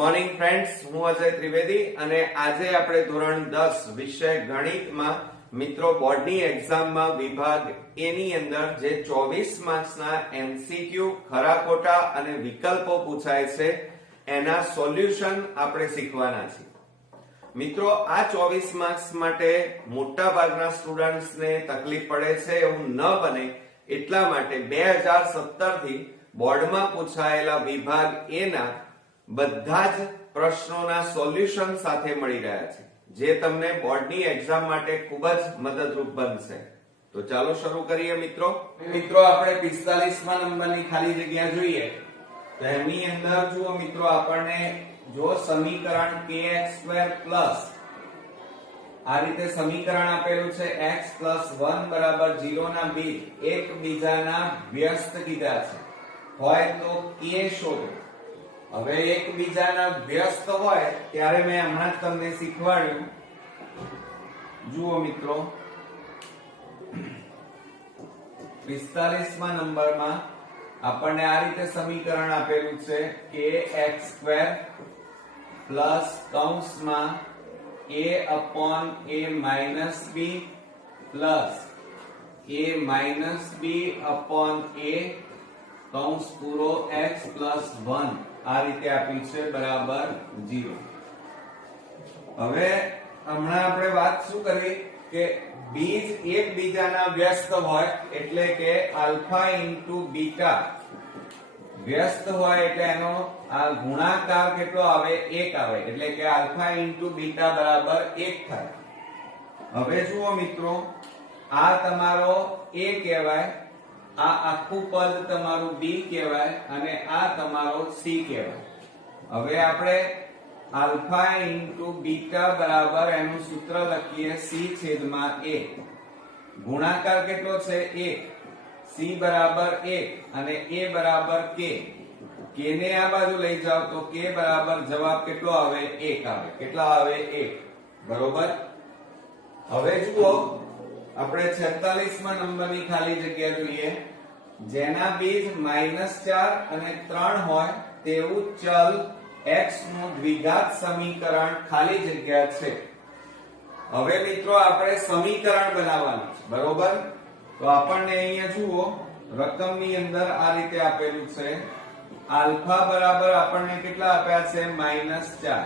Morning friends, હું અજય ત્રિવેદી અને આજે આપણે ધોરણ 10 વિષય ગણિતમાં મિત્રો બોર્ડની એક્ઝામમાં વિભાગ એ ની અંદર જે 24 માર્ક્સના એમસીક્યુ ખરા ખોટા અને વિકલ્પો પૂછાય છે એના સોલ્યુશન આપણે શીખવાના છીએ. મિત્રો, આ 24 માર્ક્સ માટે મોટા ભાગના સ્ટુડન્ટ્સને તકલીફ પડે છે એવું ન બને એટલા માટે 2017 થી બોર્ડમાં પૂછાયેલા વિભાગ એ ના બધા જ પ્રશ્નોના સોલ્યુશન સાથે મળી રહ્યા છે, જે તમને બોર્ડની એક્ઝામ માટે ખૂબ જ મદદરૂપ બનશે. તો ચાલો શરૂ કરીએ મિત્રો. આપણે 45મા નંબરની ખાલી જગ્યા જોઈએ તો એની અંદર જુઓ મિત્રો, આપણને જો સમીકરણ kx2 આ રીતે સમીકરણ આપેલું છે x + 1 = 0 ના બીજ એકબીજાના વ્યસ્ત કીધા છે હોય તો k શોધો. હવે એકબીજાના વ્યસ્ત હોય ત્યારે મેં હમણાં જ તમને શીખવાડ્યું. જુઓ મિત્રો, 45મા નંબરમાં આપણને આ રીતે સમીકરણ આપેલું છે kx2 કૌંસમાં a/a - b plus a - b/a કૌંસ પૂરો x + 1 આ રીતે આપ્યું છે બરાબર 0. હવે હમણાં આપણે વાત શું કરી કે બીજ એકબીજાના વ્યસ્ત હોય એટલે કે આલ્ફા * બીટા વ્યસ્ત હોય એટલે એનો આ ગુણાકાર કેટલો આવે? 1 આવે, એટલે કે આલ્ફા * બીટા બરાબર 1 થાય. હવે જુઓ મિત્રો, આ તમારો a કહેવાય, આ આખું પદ તમારું b કહેવાય અને આ તમારો c કહેવાય. હવે આપણે આલ્ફા * બીટા બરાબર એનું સૂત્ર લખીએ c/a. ગુણાકાર કેટલો છે? 1. c બરાબર 1 અને a બરાબર k. k ને આ બાજુ લઈ જાઓ તો k બરાબર જવાબ કેટલો આવે? 1 આવે. કેટલા આવે? 1. બરોબર. હવે જુઓ, આપણે 46મા નંબરની ખાલી જગ્યા જોઈએ, જેના બીજ -4 અને 3 હોય તેવું ચલ x નું દ્વિઘાત સમીકરણ ખાલી જગ્યા છે. હવે મિત્રો, આપણે સમીકરણ બનાવવાનું છે, બરોબર? તો આપણને અહીંયા જુઓ, રકમની અંદર આ રીતે આપેલું છે. આલ્ફા બરાબર આપણને કેટલા આપ્યા છે? -4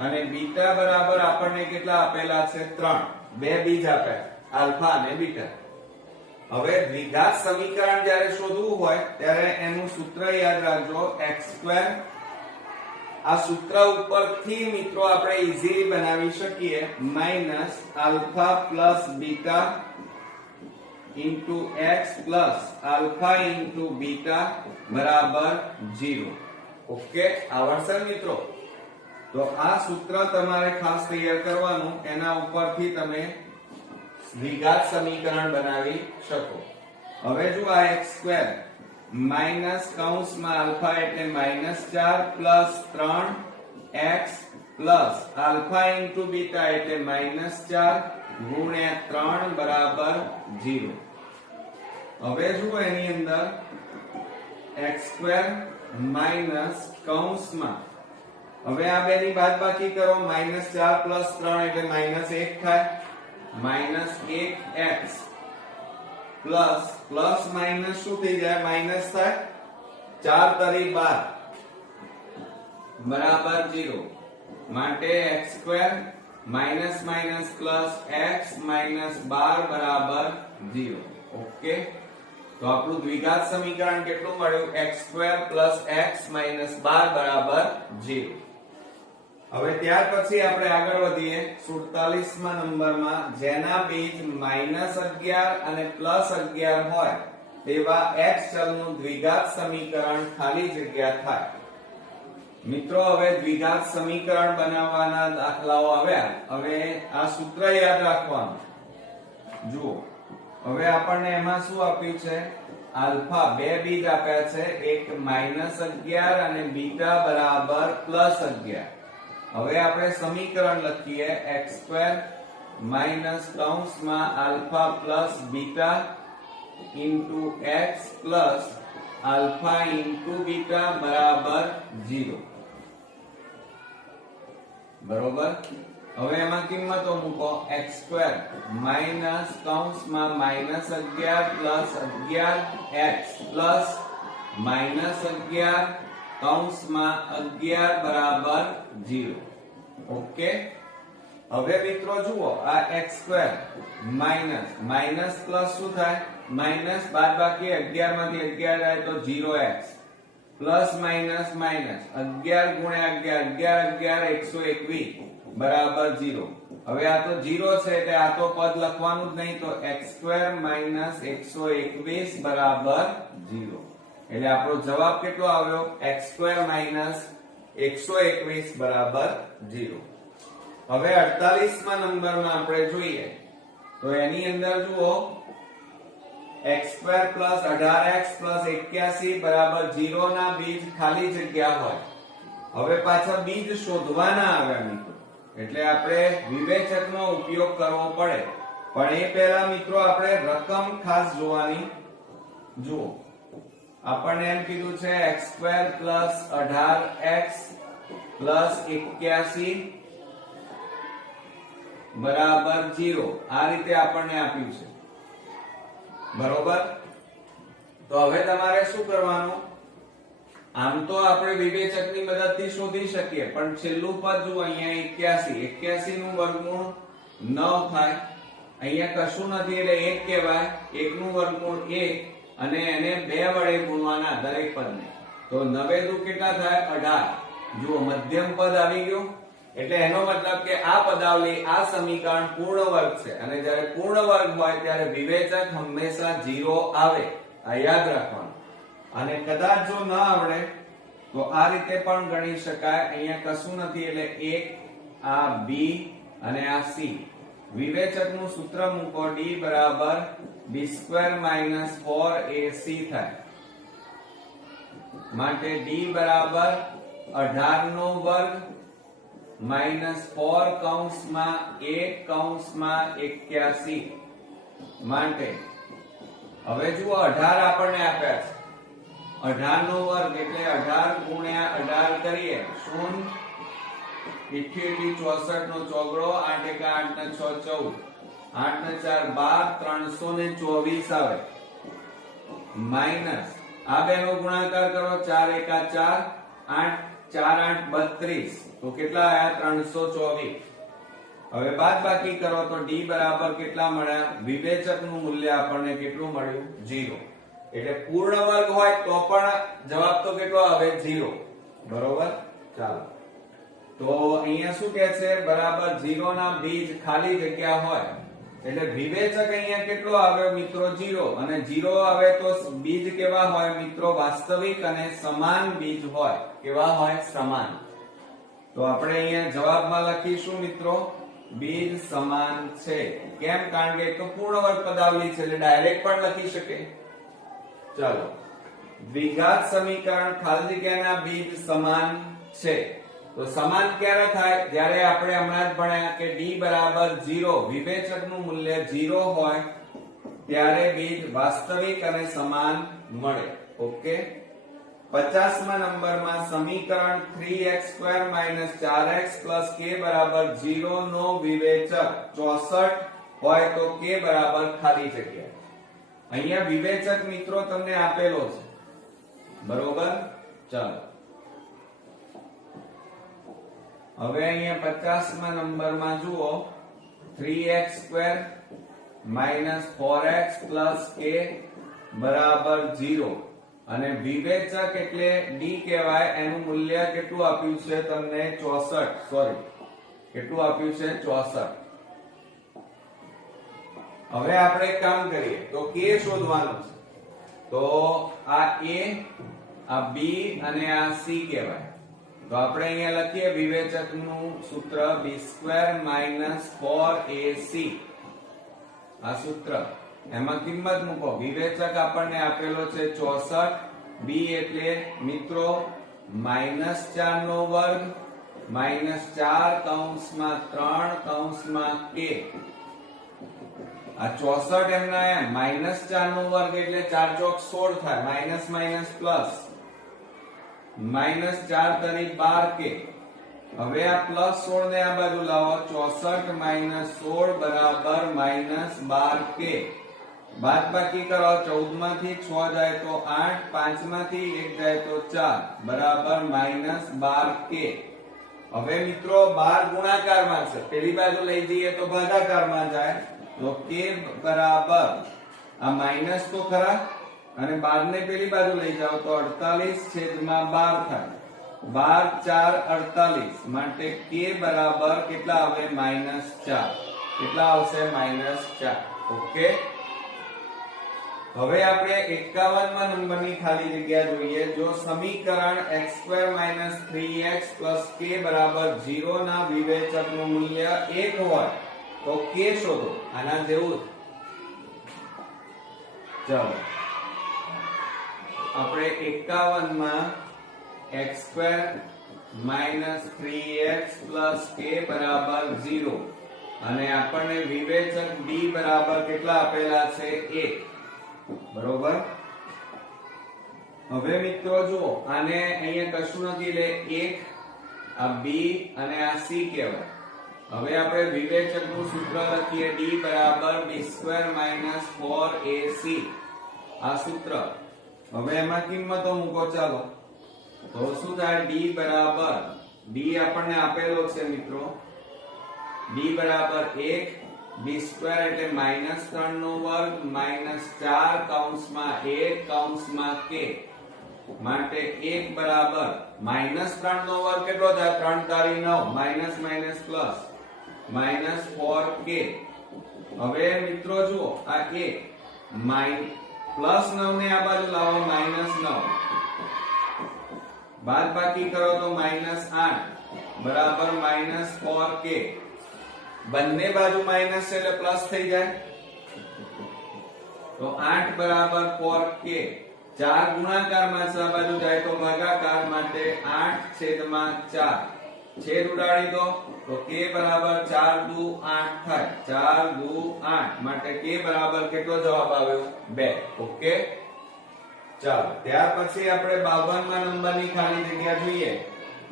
અને બીટા બરાબર આપણને કેટલા આપેલા છે? 3. બે બીજ આપ્યા, આલ્ફા અને બીટા. હવે દ્વિઘાત સમીકરણ જ્યારે શોધવું હોય ત્યારે એનું સૂત્ર યાદ રાખજો, x2. આ સૂત્ર ઉપરથી મિત્રો આપણે ઈઝીલી બનાવી શકીએ -alpha + beta * x + alpha * beta બરાબર 0. ઓકે, આવડશે મિત્રો? તો આ સૂત્ર તમારે ખાસ તૈયાર કરવાનું, એના ઉપરથી તમે દ્વિઘાત સમીકરણ બનાવી શકો. હવે જો આ x2 માઈનસ કૌંસમાં આલ્ફા એટલે -4 plus 3x plus alpha * beta એટલે -4 ગુણ્યા 3 બરાબર 0. હવે જુઓ, એની અંદર x2 માઈનસ કૌંસમાં, હવે આ બેની બાદબાકી કરો, -4 પ્લસ 3 એટલે -1 થાય, -1x પ્લસ પ્લસ માઈનસ શું થઈ જાય? માઈનસ થાય, 4 તરી 12 બરાબર 0. માટે x2 minus minus plus x minus 12 બરાબર 0. ઓકે, તો આપણું દ્વિઘાત સમીકરણ કેટલું મળ્યું? x2 + x માઈનસ 12 બરાબર 0. હવે ત્યાર પછી આપણે આગળ વધીએ 47મા નંબરમાં, જેના બીજ -11 અને +11 હોય તેવા x ચલનું દ્વિઘાત સમીકરણ ખાલી જગ્યા થાય. મિત્રો, હવે દ્વિઘાત સમીકરણ બનાવવાના દાખલાઓ આવ્યા. હવે આ સૂત્ર યાદ રાખવાનું. જુઓ, હવે આપણને એમાં શું આપ્યું છે? આલ્ફા બે બીજ આપ્યા છે, એક -11 અને બીટા બરાબર +11. હવે આપણે સમીકરણ લખીએ x2 માઈનસ કૌંસમાં alpha plus beta * x plus alpha * beta બરાબર 0. બરોબર. હવે એમાં કિંમતો મૂકો x² માઈનસ કૌંસમાં -11 પ્લસ 11x પ્લસ -11 કૌંસમાં 11 બરાબર 0. ઓકે. હવે મિત્રો જુઓ આ x² માઈનસ પ્લસ શું થાય? માઈનસ બાદબાકી 11 માંથી 11 જાય તો 0x પ્લસ માઈનસ 11 ગુણ્યા 11 121 બરાબર 0. હવે આ તો 0 છે એટલે આ તો પદ લખવાનું જ નહીં, તો x² માઈનસ 121 બરાબર 0. એટલે આપણો જવાબ કેટલો આવ્યો? x² માઈનસ 121 બરાબર 0. હવે 48મા નંબરમાં આપણે જોઈએ તો એની અંદર જુઓ x² પ્લસ 18x પ્લસ 81 બરાબર 0 ના બીજ ખાલી જગ્યા હોય. હવે પાછા બીજ શોધવાના આવે મિત્રો, એટલે આપણે વિવેચકનો ઉપયોગ કરવો પડે. પણ એ પહેલા મિત્રો આપણે રકમ ખાસ જોવાની. જુઓ આપણને એમ કીધું છે x² પ્લસ 18x પ્લસ 81 બરાબર 0. આ રીતે આપણને આપ્યું છે, બરોબર. તો હવે તમારે શું કરવાનું? આમ તો આપણે વિવેચકની મદદથી શોધી શકીએ, પણ છેલ્લું પદ જો અહીંયા 81 નું વર્ગમૂળ 9 થાય. અહીંયા કશું નથી એટલે 1 કહેવાય. 1 નું વર્ગમૂળ 1 અને એને 2 વડે ગુણવાના દરેક પદને. તો 9 દુ કેટલા થાય? 18. જુઓ મધ્યમ પદ આવી ગયું. એટલે એનો મતલબ કે આ પદાવલી, આ સમીકરણ પૂર્ણ વર્ગ છે, અને જ્યારે પૂર્ણ વર્ગ હોય ત્યારે વિવેચક હંમેશા 0 આવે. આ યાદ રાખવાનું. અને કદાચ જો ન આવડે તો આ રીતે પણ ગણી શકાય. અહીંયા કશું નથી એટલે 1 આ b અને આ c. વિવેચકનું સૂત્ર મૂકો d બરાબર b² માઈનસ 4ac થાય. માટે d બરાબર 18 નો વર્ગ માઈનસ 4 કૌંસમાં 1 કૌંસમાં 81. માટે હવે જુઓ 18 આપણને આપ્યા છે. 18 નો વર્ગ એટલે 18 ગુણ્યા 18 કરીએ. 0 88 64 નો ચોગડો 8 × 8 = 6 14 8 × 4 = 12 324 આવે. માઈનસ આ બેનો ગુણાકાર કરો 4 × 1 = 4 8 4 8 32. તો કેટલા આયા? 324. હવે બાદબાકી કરો તો d બરાબર કેટલા મળ્યા? વિવેચકનું મૂલ્ય આપણને કેટલું મળ્યું? 0. એટલે પૂર્ણ વર્ગ હોય તો પણ જવાબ તો કેટલો આવે? 0. બરોબર. ચાલો તો અહીંયા શું કહે છે? બરાબર 0 ના બીજ ખાલી જગ્યા હોય એટલે વિવેચક અહીંયા કેટલો આવ્યો મિત્રો? 0. અને 0 આવે તો બીજ કેવા હોય મિત્રો? વાસ્તવિક અને સમાન બીજ હોય. કેવા હોય? સમાન. તો આપણે અહીંયા જવાબમાં લખીશું મિત્રો બીજ સમાન છે. કેમ? કારણ કે એક તો પૂર્ણ વર્ગ પદાવલી છે એટલે ડાયરેક્ટ પણ લખી શકે. ચાલો દ્વિઘાત સમીકરણ ખાલી જગ્યાના બીજ સમાન છે. તો સમાન ક્યારે થાય? જ્યારે આપણે હમણાં જ ભણ્યા કે d બરાબર 0, વિવેચકનું મૂલ્ય 0 હોય ત્યારે બીજ વાસ્તવિક અને સમાન મળે. ઓકે. 50મા નંબરમાં સમીકરણ 3x² - 4x + k = 0 નો વિવેચક 64 હોય તો k બરાબર ખાલી જગ્યા. અહીંયા વિવેચક મિત્રો તમને આપેલો છે, બરોબર. ચાલો હવે અહીંયા 50મા નંબરમાં જુઓ 3x² - 4x + k = 0 અને વિવેચક એટલે d કહેવાય. એનું મૂલ્ય કેટલું આપ્યું છે તમને? 64. સોરી, કેટલું આપ્યું છે? 64. હવે આપણે એક કામ કરીએ તો k શોધવાનું છે. તો આ a, આ b અને આ c કહેવાય. તો આપણે અહીંયા લખીએ વિવેચકનું સૂત્ર b² - 4ac. આ સૂત્ર એમાં કિંમત મૂકો. વિવેચક આપણને આપેલો છે 64. b એટલે મિત્રો -4 નો વર્ગ -4 કૌંસમાં 3 કૌંસમાં k. આ 64 એમના એમ -4 નો વર્ગ એટલે 4 ચોક 16 થાય. માઈનસ માઈનસ પ્લસ -4 તરી 12k હવે આ +16 ને આ બાજુ લાવો 64 - 16 બરાબર -12k. બાદબાકી કરો 14 માંથી 6 જાય તો 8, 5 માંથી 1 જાય તો 4 બરાબર -12k. હવે મિત્રો 12 ગુણાકારમાં છે, પેલી બાજુ લઈ જઈએ તો ભાગાકારમાં જાય તો k બરાબર આ માઈનસ તો ખરા અને 12 ને પેલી બાજુ લઈ જાઓ તો 48/12 થાય. 12 4 48 માટે k બરાબર કેટલા આવે -4. કેટલા આવશે -4. ઓકે. હવે આપણે 51મા નંબરની ખાલી જગ્યા જોઈએ. જો સમીકરણ x2 - 3x k બરાબર 0 ના વિવેચકનું મૂલ્ય 1 હોય તો k શોધો. આના જેવું ચાલો આપણે 51માં x2 - 3x k બરાબર 0 અને આપણને વિવેચક d બરાબર કેટલા આપેલા છે 1. બરોબર. હવે મિત્રો જુઓ આને અહીંયા કશું નથી એટલે 1 આ b અને આ c કહેવાય. હવે આપણે વિવેચકનું સૂત્ર લખીએ d બરાબર b² - 4ac. આ સૂત્ર. હવે એમાં કિંમતો મૂકો. ચાલો તો શું થાય d બરાબર d આપણને આપેલો છે મિત્રો d બરાબર 1 b² એટલે -3 નો વર્ગ -4 કૌંસમાં 1 કૌંસમાં k માટે 1 બરાબર -3 નો વર્ગ કેટલો થાય 3 તારી 9 માઈનસ માઈનસ પ્લસ -4k. હવે મિત્રો જુઓ આ 1 +9 ને આ બાજુ લાવો -9 બાદબાકી કરો તો -8 બરાબર -4k. બંને બાજુ માઈનસ છે એટલે પ્લસ થઈ જાય તો 8 બરાબર 4k. 4 ગુણાકારમાં છે આ બાજુ જાય તો ભાગાકાર માટે 8/4 છેદ ઉડાડી દો તો k બરાબર 4 દુ 8 થાય. 4 દુ 8 માટે k બરાબર કેટલો જવાબ આવ્યો 2. ઓકે. ચાલો ત્યાર પછી આપણે 52મા નંબરની ખાલી જગ્યા જોઈએ.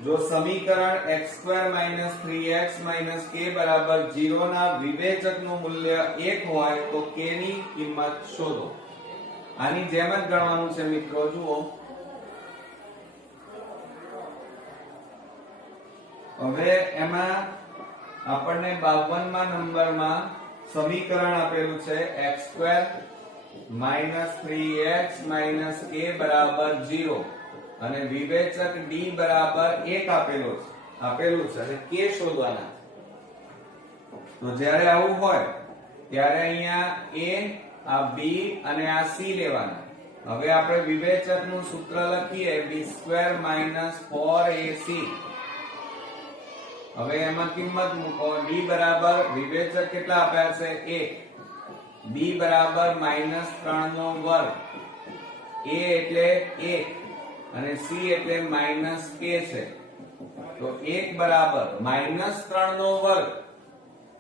જો સમીકરણ x² - 3x - k બરાબર 0 ના વિવેચકનું મૂલ્ય 1 હોય તો k ની કિંમત શોધો. આની જેમ જ ગણવાનું છે મિત્રો. જુઓ હવે એમાં આપણને 52મા નંબરમાં સમીકરણ આપેલું છે x² - 3x - k બરાબર 0 અને વિવેચક d બરાબર 1 આપેલું છે અને k શોધવાના. તો જ્યારે આવું હોય ત્યારે અહીંયા a આ b અને આ c લેવાના. હવે આપણે વિવેચકનું સૂત્ર લખીએ b² - 4ac. હવે એમાં કિંમત મૂકો. d બરાબર વિવેચક કેટલા આપ્યા છે 1, b બરાબર -3 નો વર્ગ, a એટલે 1 અને c એટલે -k છે. તો 1 બરાબર -3 નો વર્ગ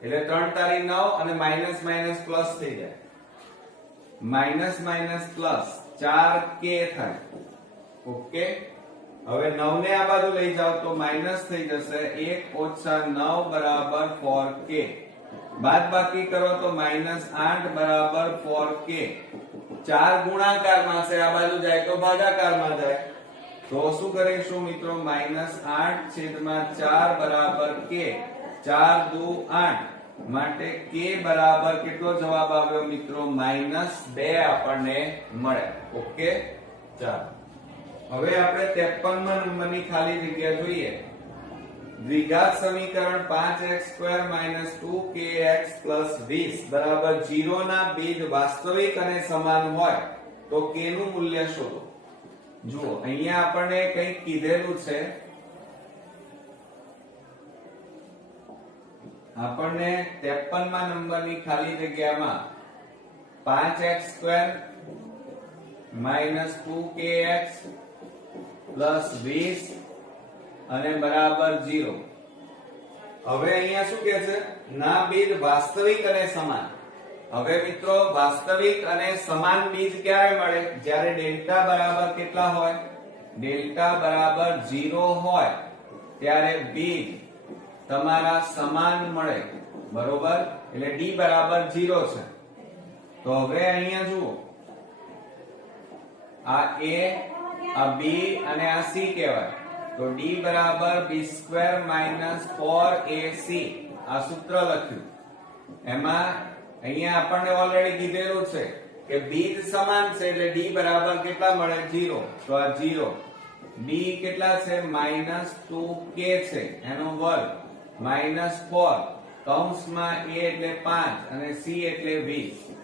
એટલે 3 તારી 9 અને માઈનસ માઈનસ પ્લસ થઈ જાય. માઈનસ માઈનસ પ્લસ 4k થાય. ઓકે. હવે 9 ને આ બાજુ લઈ જાઓ તો માઈનસ થઈ જશે. 1 - 9 બરાબર 4k. બાદબાકી કરો તો -8 બરાબર 4k. 4 ગુણાકારમાં છે આ બાજુ જાય તો ભાગાકારમાં જાય. તો શું કરીશું મિત્રો -8/4 બરાબર k. 4 દુ 8 માટે k બરાબર કેટલો જવાબ આવ્યો મિત્રો -2 આપણને મળે. ઓકે. ચાલો હવે આપણે 53મા નંબરની ખાલી જગ્યા જોઈએ. દ્વિઘાત સમીકરણ 5x² - 2kx + 20 બરાબર 0 ના બીજ વાસ્તવિક અને સમાન હોય તો k નું મૂલ્ય શોધો. જુઓ અહીંયા આપણને કંઈક કીધેલું છે. આપણને 53મા નંબરની ખાલી જગ્યામાં 5x² - 2kx + 20 અને બરાબર 0. હવે અહીંયા શું કહે છે ના બીજ વાસ્તવિક અને સમાન. હવે મિત્રો વાસ્તવિક અને સમાન બીજ ક્યારે મળે જ્યારે ડેલ્ટા બરાબર કેટલા હોય ડેલ્ટા બરાબર 0 હોય ત્યારે બીજ તમારા સમાન મળે, બરોબર? એટલે d બરાબર 0 છે. તો હવે અહીંયા જુઓ, આ a, આ b અને આ c કહેવાય. તો d બરાબર b² - 4ac આ સૂત્ર લખ્યું. એમાં અહીંયા આપણને ઓલરેડી કીધેલું છે કે બીજ સમાન છે એટલે d બરાબર કેટલા મળે? 0. તો આ 0. b કેટલા છે? -2k છે એનો વર્ગ -4 કૌંસમાં a એટલે 5 અને c એટલે 20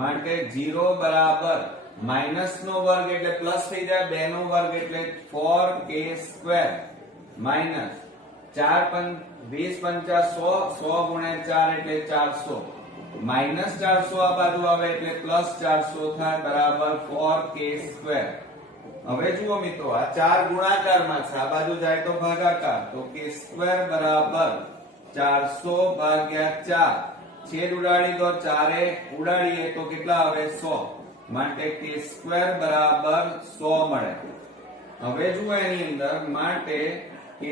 માટે 0 બરાબર માઈનસ નો વર્ગ એટલે પ્લસ થઈ જાય, 2 નો વર્ગ એટલે 4k² માઈનસ 4 20 પંચા 100 100 ગુણ્યા 4 એટલે 400 માઈનસ 400 આ બાજુ આવે એટલે પ્લસ 400 થાય બરાબર 4k². હવે જુઓ મિત્રો, આ 4 ગુણાકારમાં છે, આ બાજુ જાય તો ભાગાકાર. તો k² બરાબર 400 ભાગ્યા 4 છેદ ઉડાડી દો, 4 ઉડાડીએ તો કેટલા આવે? 100 માટે k² બરાબર 100 મળે. હવે જુઓ એની અંદર માટે k²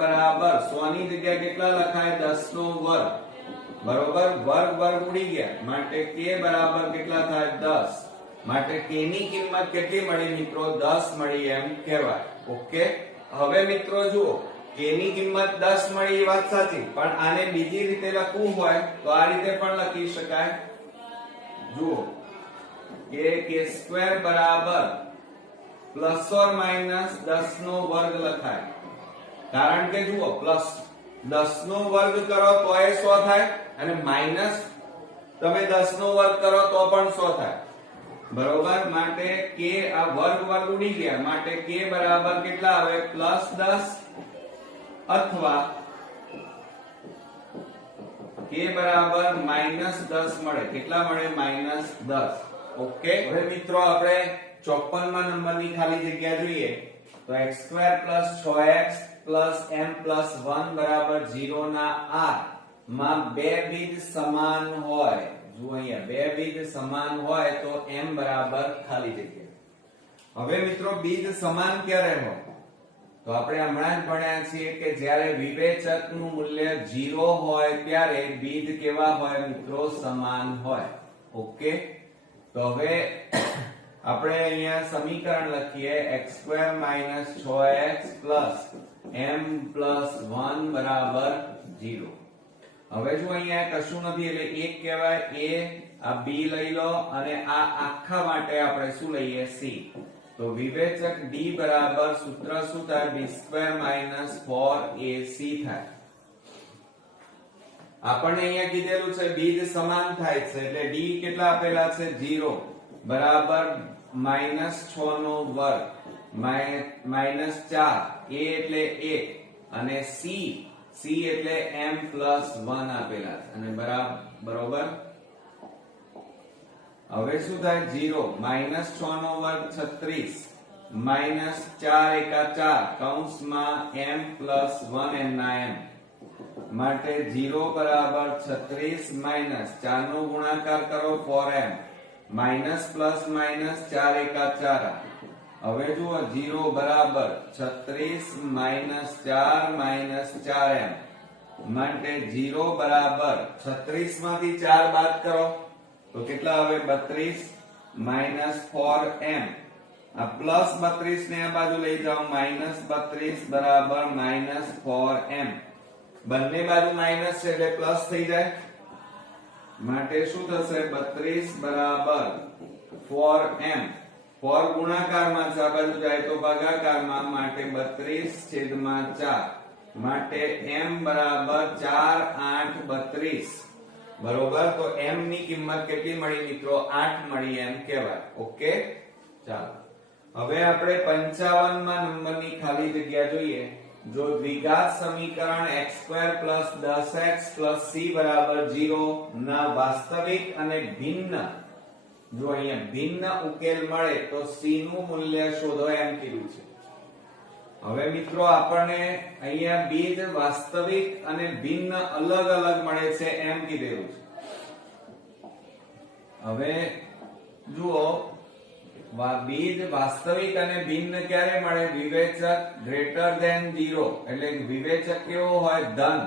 બરાબર 100 ની જગ્યાએ કેટલા લખાય? 10 નો વર્ગ, બરોબર? વર્ગ વર્ગ ઉડી ગયા માટે k બરાબર કેટલા થાય? 10 માટે k ની કિંમત કેટલી મળી મિત્રો? 10 મળી એમ કહેવાય. ઓકે. હવે મિત્રો જુઓ, k ની કિંમત 10 મળી એ વાત સાચી, પણ આને બીજી રીતે લખવું હોય તો આ રીતે પણ લખી શકાય. જુઓ કે k² બરાબર પ્લસ ઓર માઈનસ 10 નો વર્ગ લખાય. કારણ કે જુઓ, પ્લસ 10 નો વર્ગ કરો તો એ 100 થાય અને માઈનસ તમે 10 નો વર્ગ કરો તો પણ 100 થાય, બરોબર? માટે k આ વર્ગ વર્ગ ઉડી ગયા માટે k બરાબર કેટલા આવે? +10 અથવા k બરાબર -10 મળે. કેટલા મળે? -10. ઓકે. હવે મિત્રો આપણે 54 માં નંબરની ખાલી જગ્યા જોઈએ તો x² + 6x + m + 1 બરાબર 0 ના r માં બે બીજ સમાન હોય. જુઓ અહીંયા, બે બીજ સમાન હોય તો m બરાબર ખાલી જગ્યા. હવે મિત્રો બીજ સમાન ક્યારે હોય? તો આપણે હમણાં જ ભણ્યા છીએ કે જ્યારે વિવેચકનું મૂલ્ય 0 હોય ત્યારે બીજ કેવા હોય મિત્રો? સમાન હોય. ઓકે. તો હવે આપણે અહીંયા સમીકરણ લખીએ x² - 6x + m + 1 બરાબર 0. હવે જો અહીંયા કશું નથી એટલે 1 કહેવાય. આ b લઈ લો અને આ આખા માટે આપણે શું લઈએ? c. તો વિવેચક d બરાબર સૂત્ર શું થાય? b² - 4ac થાય. આપણને અહીંયા કીધેલું છે બીજ સમાન થાય છે એટલે d કેટલા આપેલા છે? 0 બરાબર -6 નો વર્ગ -4 a એટલે 1 અને c એટલે m + 1 આપેલા છે અને બરોબર. હવે શું થાય? 0 -6 નો વર્ગ 36 -4 એકા 4 કૌંસમાં m + 1 n ના m માટે 0 બરાબર 36 4 નો ગુણાકાર કરો 4m માઈનસ પ્લસ માઈનસ 4 એકા 4. હવે જુઓ 0 બરાબર 36 4 4m માટે 0 બરાબર 36 માંથી 4 બાદ કરો તો કેટલા આવે? 32 4m. આ પ્લસ 32 ને આ બાજુ લઈ જાઓ -32 બરાબર -4m. બંને બાજુ માઈનસ છે એટલે પ્લસ થઈ જાય માટે શું થશે? 32 બરાબર 4m. 4 ગુણાકારમાં છે, આ બાજુ જાય તો ભાગાકારમાં માટે 32/4 માટે m બરાબર 4 8 32 બરોબર. તો m ની કિંમત કેટલી મળી મિત્રો? 8 મળી એમ કહેવાય. ઓકે. ચાલો હવે આપણે 55 માં નંબરની ખાલી જગ્યા જોઈએ. જો દ્વિઘાત સમીકરણ x² + 10x + c બરાબર 0 ના વાસ્તવિક અને ભિન્ન, જો અહીંયા ભિન્ન ઉકેલ મળે તો c નું મૂલ્ય શોધો એમ કીધું છે. હવે મિત્રો આપણને અહીંયા બીજ વાસ્તવિક અને ભિન્ન અલગ અલગ મળે છે એમ કીધેલું છે. હવે જુઓ બીજ વાસ્તવિક અને ભિન્ન ક્યારે મળે? વિવેચક ગ્રેટર ધેન 0 એટલે વિવેચક કેવો હોય? ધન.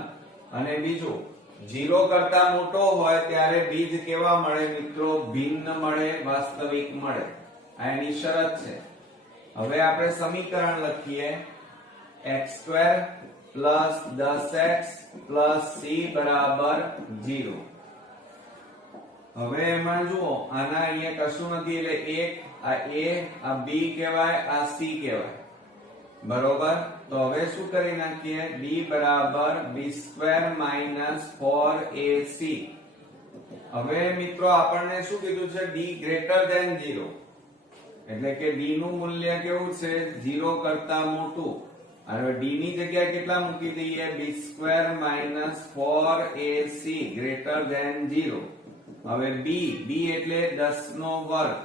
અને બીજું 0 કરતા મોટો હોય ત્યારે બીજ કેવા મળે મિત્રો? ભિન્ન મળે, વાસ્તવિક મળે. આ એની શરત છે. હવે આપણે સમીકરણ લખીએ x² + 10x + c બરાબર 0. હવે એમાં જુઓ, આના અહીંયા કશું નથી એટલે 1 આ a આ b કહેવાય, આ c કહેવાય. બરોબર? તો હવે શું કરી નાખીએ? d બરાબર b² - 4ac. હવે મિત્રો આપણને શું કીધું છે? d ગ્રેટર ધેન 0 એટલે કે d નું મૂલ્ય કેવું છે? 0 કરતા મોટું. અને d ની જગ્યાએ કેટલા મૂકી દઈએ? b² - 4ac greater than 0. હવે b એટલે 10 નો વર્ગ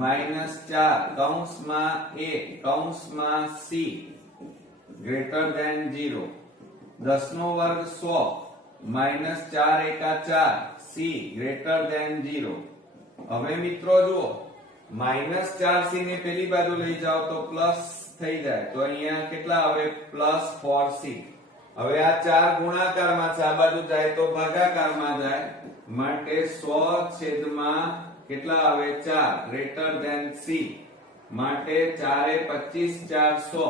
-4 કૌંસમાં a કૌંસમાં c ગ્રેટર ધેન 0. 10 નો વર્ગ 100 -4 એકા 4 c ગ્રેટર ધેન 0. હવે મિત્રો જુઓ, -4c ને પેલી બાજુ લઈ જાઓ તો પ્લસ થઈ જાય, તો અહીંયા કેટલા આવે? +4c. હવે આ 4 ગુણાકારમાં છે, આ બાજુ જાય તો ભાગાકારમાં જાય, માટે 100/, કેટલા આવે? 4 ગ્રેટર ધેન c. માટે 4 × 25 100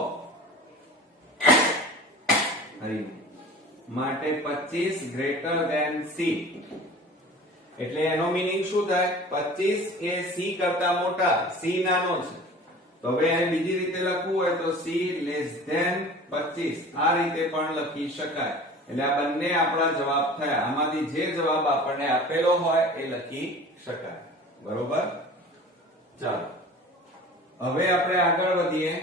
માટે 25 ગ્રેટર ધેન c. એટલે એનો મીનિંગ શું થાય? 25 એ c કરતા મોટા, c નાનો છે. તો હવે એને બીજી રીતે લખવું હોય તો c < 25. આ રીતે પણ લખી શકાય. એટલે આ બંને આપણા જવાબ થયા. આમાંથી જે જવાબ આપણને આપેલો હોય એ લખી શકાય. બરોબર? ચાલો હવે આપણે આગળ વધીએ.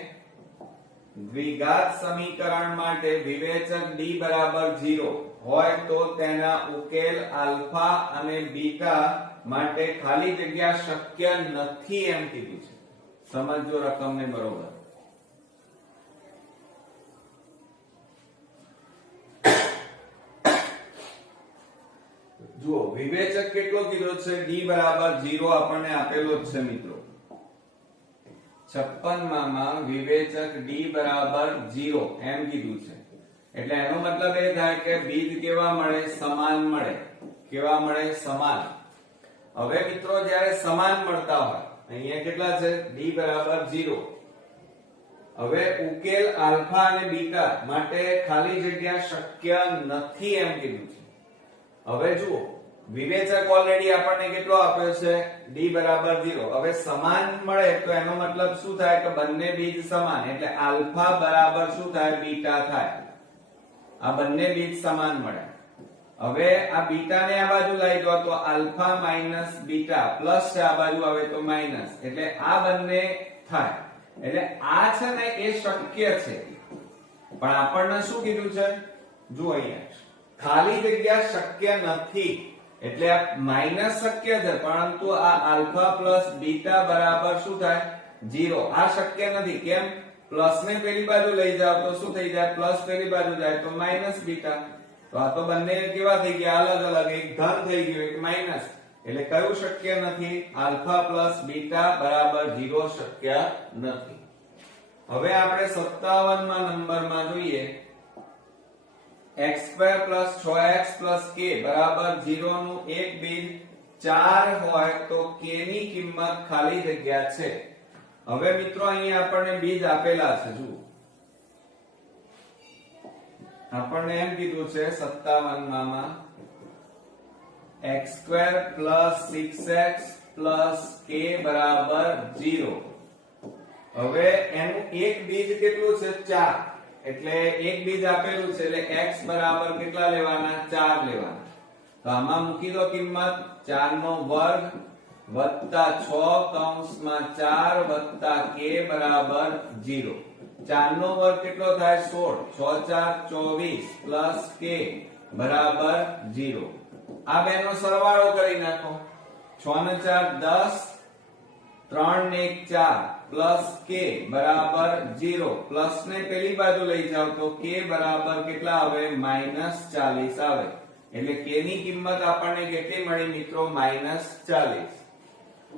દ્વિઘાત સમીકરણ માટે વિવેચક d બરાબર 0 હોય તો તેના ઉકેલ આલ્ફા અને બીટા માટે ખાલી જગ્યા શક્ય નથી એમ કીધું છે. સમજો રકમને બરોબર. જુઓ, વિવેચક કેટલો કીધો છે? d બરાબર 0 આપણને આપેલો જ છે મિત્રો. 56 માં વિવેચક d બરાબર 0 એમ કીધું છે. એટલે એનો મતલબ એ થાય કે બીજ કેવા મળે? સમાન મળે. કેવા મળે? સમાન. હવે મિત્રો જ્યારે સમાન મળતા હોય, અહીંયા કેટલા છે? d બરાબર 0. હવે ઉકેલ આલ્ફા અને બીટા માટે ખાલી જગ્યા શક્ય નથી એમ કીધું છે. હવે જુઓ, વિવેચક ઓલરેડી આપણને કેટલો આપ્યો છે? d બરાબર 0. હવે સમાન મળે તો એનો મતલબ શું થાય? કે બંને બીજ સમાન, એટલે આલ્ફા બરાબર શું થાય? બીટા થાય. આ બંને બીજ સમાન મળે. હવે આ બીટા ને આ બાજુ લઈ જાઓ તો આલ્ફા માઈનસ બીટા પ્લસ છે, આ બાજુ આવે તો માઈનસ, એટલે આ બંને થાય. એટલે આ છે ને એ શક્ય છે. પણ આપણને શું કીધું છે? જુઓ અહીંયા ખાલી જગ્યા શક્ય નથી. એટલે આ માઈનસ શક્ય છે, પરંતુ આ આલ્ફા પ્લસ બીટા બરાબર શું થાય? 0. આ શક્ય નથી. કેમ? પ્લસ ને પેલી બાજુ લઈ જાવ તો શું થઈ જાય? પ્લસ પેલી બાજુ જાય તો માઈનસ બીટા. તો આ તો બંને કેવા થઈ ગયા? અલગ અલગ. એક ધન થઈ ગયું, એક માઈનસ. એટલે કયું શક્ય નથી? આલ્ફા પ્લસ બીટા બરાબર 0 શક્ય નથી. હવે આપણે 57માં નંબરમાં જોઈએ. x² + 6x + k બરાબર 0 નું એક બીજ 4 હોય તો k ની કિંમત ખાલી જગ્યા છે. હવે મિત્રો અહીંયા આપણને બીજ આપેલા છે. જુઓ, આપણને એમ કીધું છે 57માં x² + 6x + k બરાબર 0. હવે એનું એક બીજ કેટલું છે? 4. એટલે એક બીજ આપેલું છે, એટલે x બરાબર કેટલા લેવાના? 4 લેવાના. તો આમાં મૂકી દો કિંમત. 4 નો વર્ગ +6 કૌંસમાં 4 + k બરાબર 0. 4 નો વર્ગ કેટલો થાય? 16. 6 × 4 24 + k બરાબર 0. આ બેનો સરવાળો કરી નાખો. 6 ને 4 10, 3 ને 1 4 પ્લસ k બરાબર 0. પ્લસ ને પેલી બાજુ લઈ જાવ તો k બરાબર કેટલા આવે? -40 આવે. એટલે k ની કિંમત આપણને કેટલી મળી મિત્રો? -40.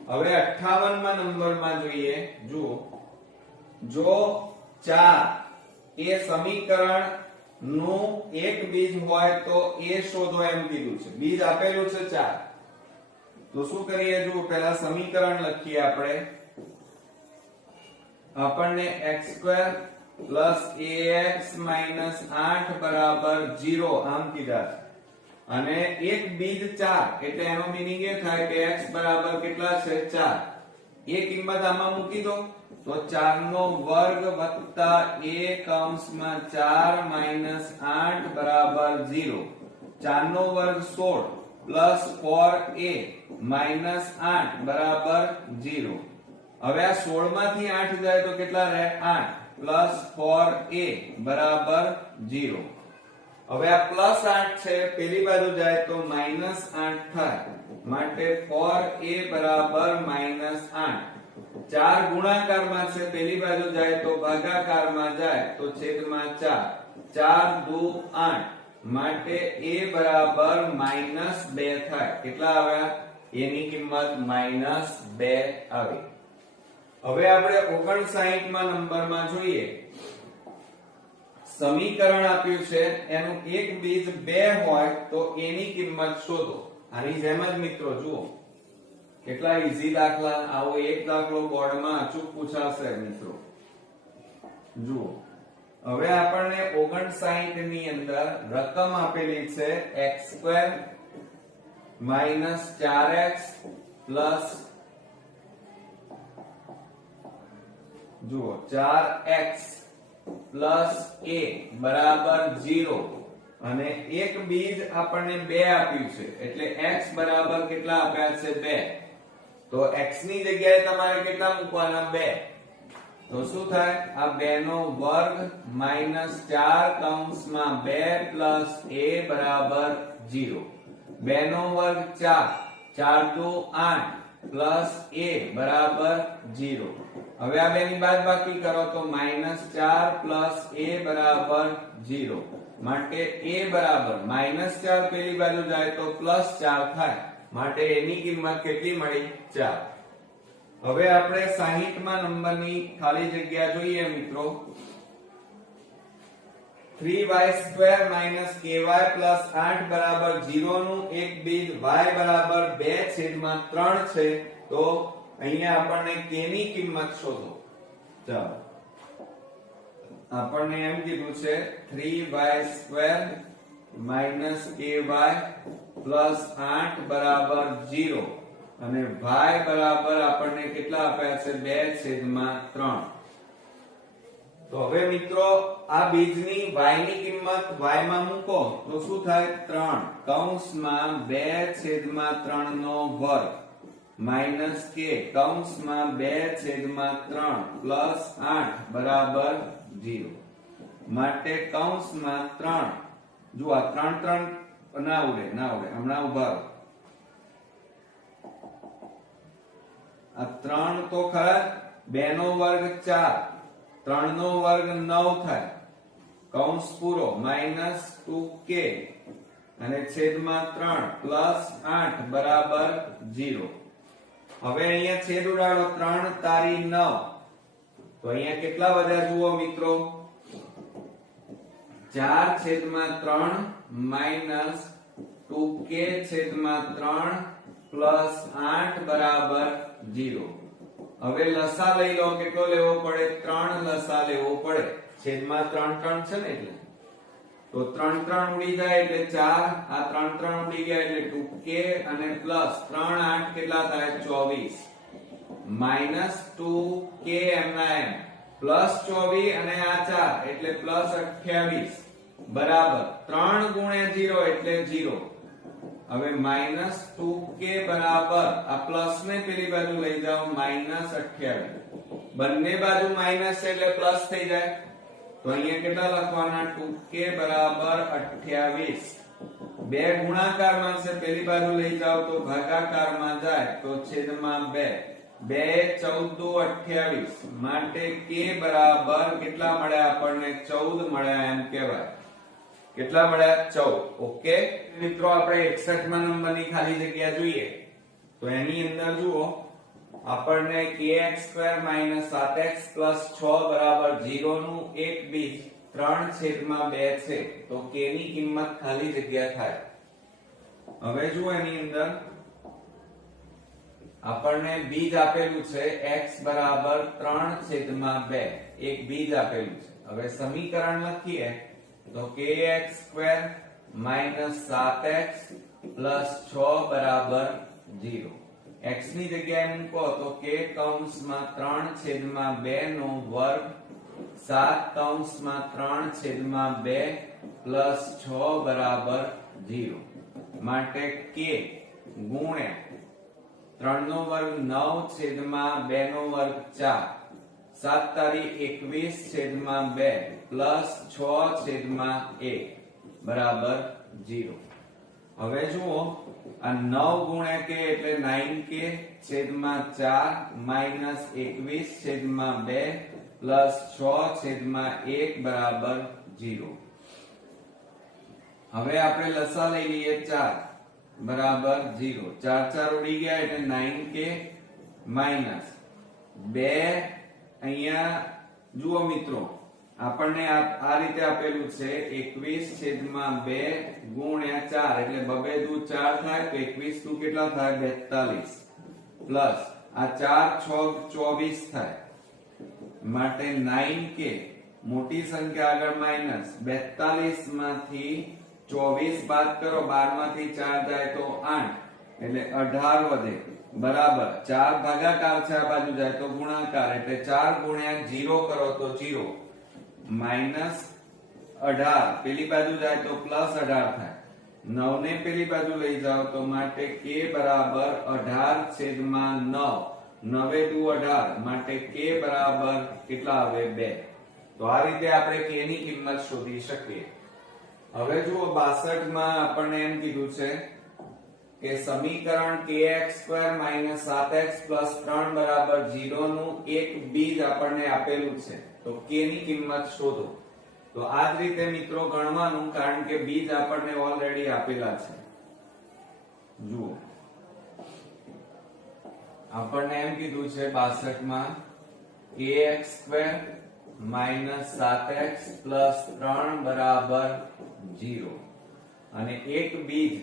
હવે 58 માં નંબરમાં જોઈએ, જુઓ, જો 4 એ સમીકરણ નું એક બીજ હોય તો એ શોધો એમ કીધું છે. બીજ આપેલું છે 4. તો શું કરીએ, જુઓ, પહેલા સમીકરણ લખીએ આપણે. આપણને x² + ax - 8 બરાબર 0 આમ કીધા છે. અને એક બીજ 4 એટલે એનો મીનિંગ એ થાય કે x બરાબર કેટલા છે 4. એ કિંમત આમાં મૂકી દો તો 4 નો વર્ગ વત્તા a કૌંસમાં 4 - 8 બરાબર 0. 4 નો વર્ગ 16 પ્લસ 4a માઈનસ 8 બરાબર 0. હવે આ 16 માંથી 8 જાય તો કેટલા રહે 8 પ્લસ 4a બરાબર 0. હવે આ પ્લસ 8 છે પેલી બાજુ જાય તો માઈનસ 8 થાય, માટે 4a બરાબર માઈનસ 8. 4 ગુણાકારમાં છે પેલી બાજુ જાય તો ભાગાકારમાં જાય તો છેદમાં 4. 4 દુ 8, માટે a બરાબર માઈનસ 2 થાય. કેટલા આવ્યા? a ની કિંમત માઈનસ 2 આવી. હવે આપણે 59 માં નંબરમાં જોઈએ. સમીકરણ આપ્યું છે એનું એક બીજ 2 હોય તો a ની કિંમત શોધો. આની જેમ જ મિત્રો જુઓ, કેટલા ઈઝી દાખલા. આવો એક દાખલો બોર્ડમાં અચૂક પૂછાશે મિત્રો. જુઓ, હવે આપણને 59 ની અંદર રકમ આપેલી છે x² - 4x પ્લસ, જુઓ, 4x પ્લસ a બરાબર 0 અને એક બીજ આપણને 2 આપ્યું છે એટલે x બરાબર કેટલા આપ્યા છે 2. તો x ની જગ્યાએ તમારે કેટલા મૂકવાના 2. તો શું થાય? આ 2 નો વર્ગ માઈનસ 4 કૌંસમાં 2 પ્લસ a બરાબર 0. 2 નો વર્ગ 4, 4 દુ 8 પ્લસ a બરાબર 0. હવે આ બે ની બાદબાકી કરો તો -4 પ્લસ a બરાબર 0. માટે a બરાબર -4 પેલી બાજુ જાય તો +4 થાય, માટે a ની કિંમત કેટલી મળી? 4. હવે આપણે 60 માં નંબરની ખાલી જગ્યા જોઈએ મિત્રો. 3y² - ky + 8 બરાબર 0 નું એક બીજ y બરાબર 2/3 છે. તો અહીંયા આપણને k ની કિંમત શોધો. ચાલો, આપણને એમ કીધું છે 3y² - ky + 8 બરાબર 0 અને y બરાબર આપણને કેટલા આપ્યા છે 2/3. તો હવે મિત્રો આ બીજની y ની કિંમત y માં મૂકો તો શું થાય? 3 કૌંસમાં 2/3 નો વર્ગ માઈનસ k કૌંસમાં 2/3 પ્લસ 8 બરાબર 0. માટે કૌંસમાં 3, જો આ 3 ના ઉડે હમણાં ઉભા રહો. આ 3 તો ખરા, 2 નો વર્ગ 4, 3 નો વર્ગ 9 થાય, કૌંસ પૂરો, માઈનસ 2k અને છેદમાં 3 પ્લસ 8 બરાબર 0. હવે અહીંયા છેદ ઉડાડો, 3 તારી 9, તો અહીંયા કેટલા વધ્યા જુઓ મિત્રો? 4/3 માઈનસ 2k/3 પ્લસ 8 બરાબર 0. હવે લસા લઈ લો. કેટલો લેવો પડે? 3 લસા લેવો પડે. છેદમાં 3 છે ને, એટલે તો 3 ઉડી જાય એટલે 4, આ 3 ઉડી ગયા એટલે 2k અને પ્લસ 3 8 કેટલા થાય? 24 માઈનસ 2k એમ પ્લસ 24 અને આ 4 એટલે પ્લસ 28 બરાબર 3 ગુણ્યા 0 એટલે 0. હવે માઈનસ 2k બરાબર આ પ્લસ ને પેલી બાજુ લઈ જાઓ માઈનસ 28. બંને બાજુ માઈનસ છે એટલે પ્લસ થઈ જાય. તો અહીંયા કેટલા લખવાના? 2k બરાબર 28. બે ગુણાકારમાં છે પેલી બાજુ લઈ જાઓ તો ભાગાકારમાં જાય તો છેદમાં 2. 2 14 28, માટે k બરાબર કેટલા મળ્યા આપણને? 14 મળ્યા એમ કહેવાય. કેટલા મળ્યા? 14. ઓકે મિત્રો, આપણે 61 માં નંબરની ખાલી જગ્યા જોઈએ તો એની અંદર જુઓ આપણને kx² - 7x + 6 બરાબર 0 નું એક બીજ 3/2 છે તો k ની કિંમત ખાલી જગ્યા થાય. હવે જુઓ એની અંદર આપણને બીજ આપેલું છે x બરાબર 3/2 એક બીજ આપેલું છે. હવે સમીકરણ લખીએ તો kx² - 7x + 6 બરાબર 0. x ની જગ્યાએ મૂકો તો k કૌંસમાં 3/2 નો વર્ગ 7/3/2 + 6 બરાબર 0 માટે k ગુણ્યા 3 નો વર્ગ 9/2 નો વર્ગ 4 7 તારી 21/2 + 6/1 બરાબર 0. હવે જુઓ આ 9 ગુણ્યા k એટલે 9k છેદમાં 4 માઈનસ 21/2 પ્લસ 6/1 બરાબર 0. હવે આપણે લસા લઈ લઈએ 4 બરાબર 0. 4 4 ઉડી ગયા એટલે 9k માઈનસ 2 અહીંયા જુઓ મિત્રો આપણને આ રીતે આપેલું છે 21/2 ગુણ્યા 4 એટલે બબે દુ 4 થાય તો 21 દુ કેટલા થાય 42 પ્લસ આ 4 6 24 થાય માટે 9k મોટી સંખ્યા આગળ માઈનસ 42 માંથી 24 બાદ કરો 12 માંથી 4 જાય તો 8 એટલે 18 વધે બરાબર 4 ભાગાકાર છે આ બાજુ જાય તો ગુણાકાર એટલે 4 ગુણ્યા 0 કરો તો 0 માઈનસ 18 પેલી બાજુ જાય તો પ્લસ 18 થાય 9 ને પેલી બાજુ લઈ જાઓ તો માટે k બરાબર 18/9 9 દુ 18 માટે k બરાબર કેટલા આવે 2. તો આ રીતે આપણે k ની કિંમત શોધી શકીએ. હવે જુઓ 62 માં આપણને એમ કીધું છે કે સમીકરણ kx² - 7x + 3 બરાબર 0 નું એક બીજ આપણને આપેલું છે તો k ની કિંમત શોધો. તો આ જ રીતે મિત્રો ગણવાનું કારણ કે બીજ આપણને ઓલરેડી આપેલા છે. જુઓ આપણને એમ કીધું છે 62 માં kx² - 7x + 3 બરાબર 0 અને એક બીજ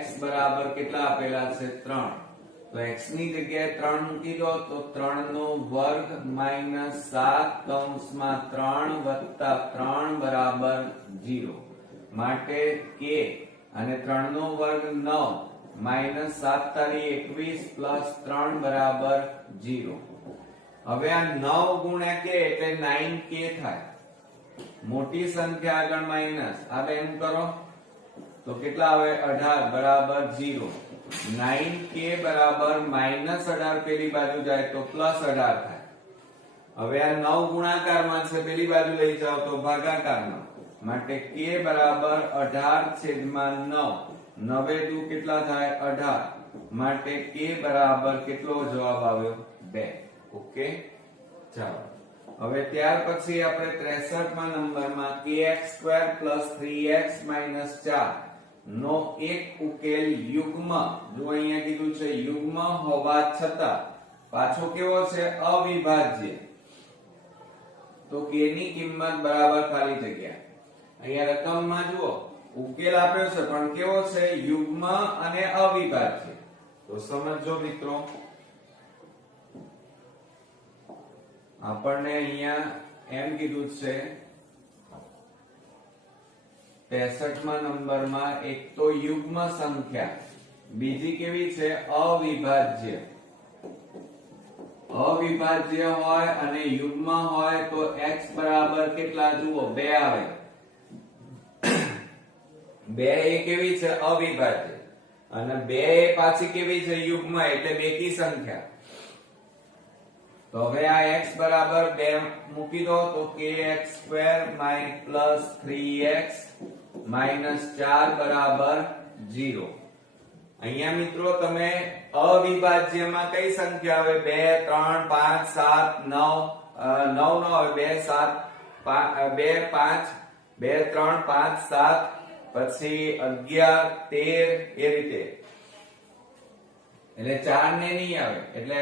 x બરાબર કેટલા આપેલા છે 3 તો x ની જગ્યાએ 3 મૂકી દો તો 3 નો વર્ગ - 7/3 + 3 બરાબર 0 માટે k અને 3 નો વર્ગ 9 - 7 તારી 21 પ્લસ 3 બરાબર 0. હવે આ 9 ગુણ્યા k એટલે 9k થાય મોટી સંખ્યા આગળ માઈનસ આ બેન કરો તો કેટલા આવે 18 બરાબર 0. 9k બરાબર -18 પેલી બાજુ જાય તો +18 થાય. હવે આ 9 ગુણાકારમાં છે પેલી બાજુ લઈ જાઓ તો ભાગાકારમાં માટે k બરાબર 18/9 9 દુ કેટલા થાય 18 માટે k બરાબર કેટલો જવાબ આવ્યો 2. ઓકે ચાલો હવે ત્યાર પછી આપણે 63મા નંબરમાં kx² + 3x - 4 નો એક ઉકેલ યુગ્મ જો અહીંયા કીધું છે યુગ્મ હોવા છતાં પાછો કેવો છે અવિભાજ્ય તો k ની કિંમત બરાબર ખાલી જગ્યા. અહીંયા રકમમાં જુઓ ઉકેલ આપ્યો છે પણ કેવો છે યુગ્મ અને અવિભાજ્ય. તો સમજો મિત્રો આપણને અહીંયા એમ કીધું છે 63મા નંબરમાં એક તો યુગ્મ સંખ્યા બીજી કેવી છે અવિભાજ્ય. અવિભાજ્ય હોય અને યુગ્મ હોય તો x બરાબર કેટલા જુઓ 2 આવે 2 એ કેવી છે અવિભાજ્ય અને 2 એ પાછી કેવી છે યુગ્મ એટલે બેકી સંખ્યા. તો હવે આ x બરાબર 2 મૂકી દો તો kx² + 3x - 4 બરાબર 0. અહીંયા મિત્રો તમે અવિભાજ્યમાં કઈ સંખ્યા આવે 2 3 5 7 9 9 નો આવે 2 7 2 5 2 3 5 7 પછી 11 13 એ રીતે એટલે 4 ને નહીં આવે. એટલે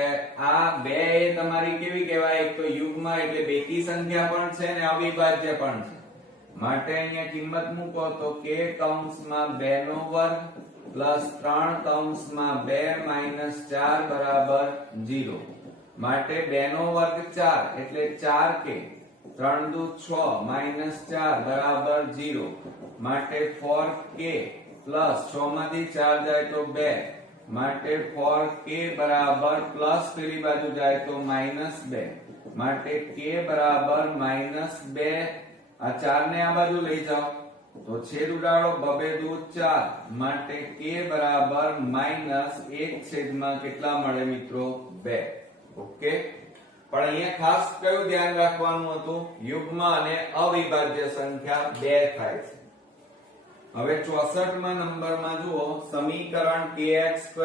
આ બે એ તમારી કેવી કહેવાય? એક તો યુગ્મ એટલે બેકી સંખ્યા પણ છે ને અવિભાજ્ય પણ છે. માટે અહીંયા કિંમત મૂકો તો k કૌંસમાં 2 નો વર્ગ પ્લસ 3 કૌંસમાં 2 માઇનસ 4 બરાબર 0. માટે 2 નો વર્ગ 4 એટલે 4k 3 દુ 6 માઇનસ 4 બરાબર 0. માટે 4k પ્લસ 6 માંથી 4 જાય તો 2. માટે 4k બરાબર પ્લસ પેલી બાજુ જાય તો માઇનસ 2. માટે k બરાબર માઇનસ 2. આ 4 ને આ બાજુ લઈ જાઓ તો છેદ ઉડાડો 2 દુ 4. માટે k બરાબર માઇનસ 1 છેદમાં કેટલા મળે મિત્રો? 2. ઓકે. પણ અહીંયા ખાસ કયું ધ્યાન રાખવાનું હતું? યુગ્મ અને અવિભાજ્ય સંખ્યા 2 થાય છે. હવે 64મા નંબરમાં જુઓ, સમીકરણ kx²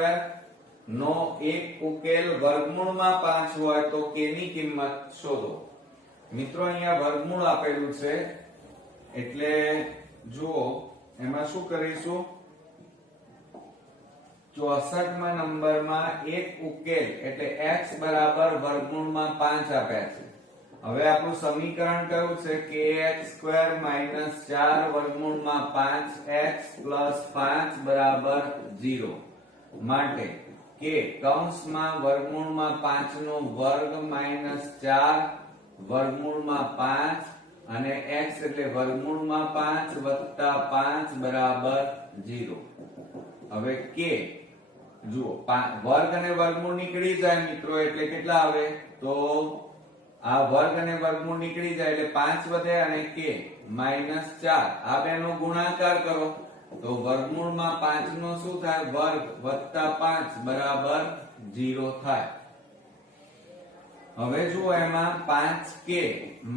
નો એક ઉકેલ વર્ગમૂળમાં 5 હોય તો k ની કિંમત શોધો. મિત્રો અહીંયા વર્ગમૂળ આપેલું છે એટલે જુઓ એમાં શું કરીશું? 64મા નંબરમાં એક ઉકેલ એટલે x બરાબર વર્ગમૂળમાં 5 આપ્યા છે. હવે આપણું સમીકરણ કયું છે? kx² માઇનસ 4 વર્ગમૂળમાં 5x પ્લસ 5 બરાબર 0. માટે k કૌંસમાં વર્ગમૂળમાં 5 નો વર્ગ માઇનસ 4 વર્ગમૂળમાં 5 અને x એટલે વર્ગમૂળમાં 5 વત્તા 5 બરાબર 0. હવે k જુઓ વર્ગ અને વર્ગમૂળ નીકળી જાય મિત્રો એટલે કેટલા આવે? તો આ વર્ગ અને વર્ગમૂળ નીકળી જાય એટલે 5 વધે અને k માઇનસ 4 આ બેનો ગુણાકાર કરો તો વર્ગમૂળમાં 5 નો શું થાય? વર્ગ વત્તા 5 બરાબર 0 થાય. હવે જુઓ એમાં 5k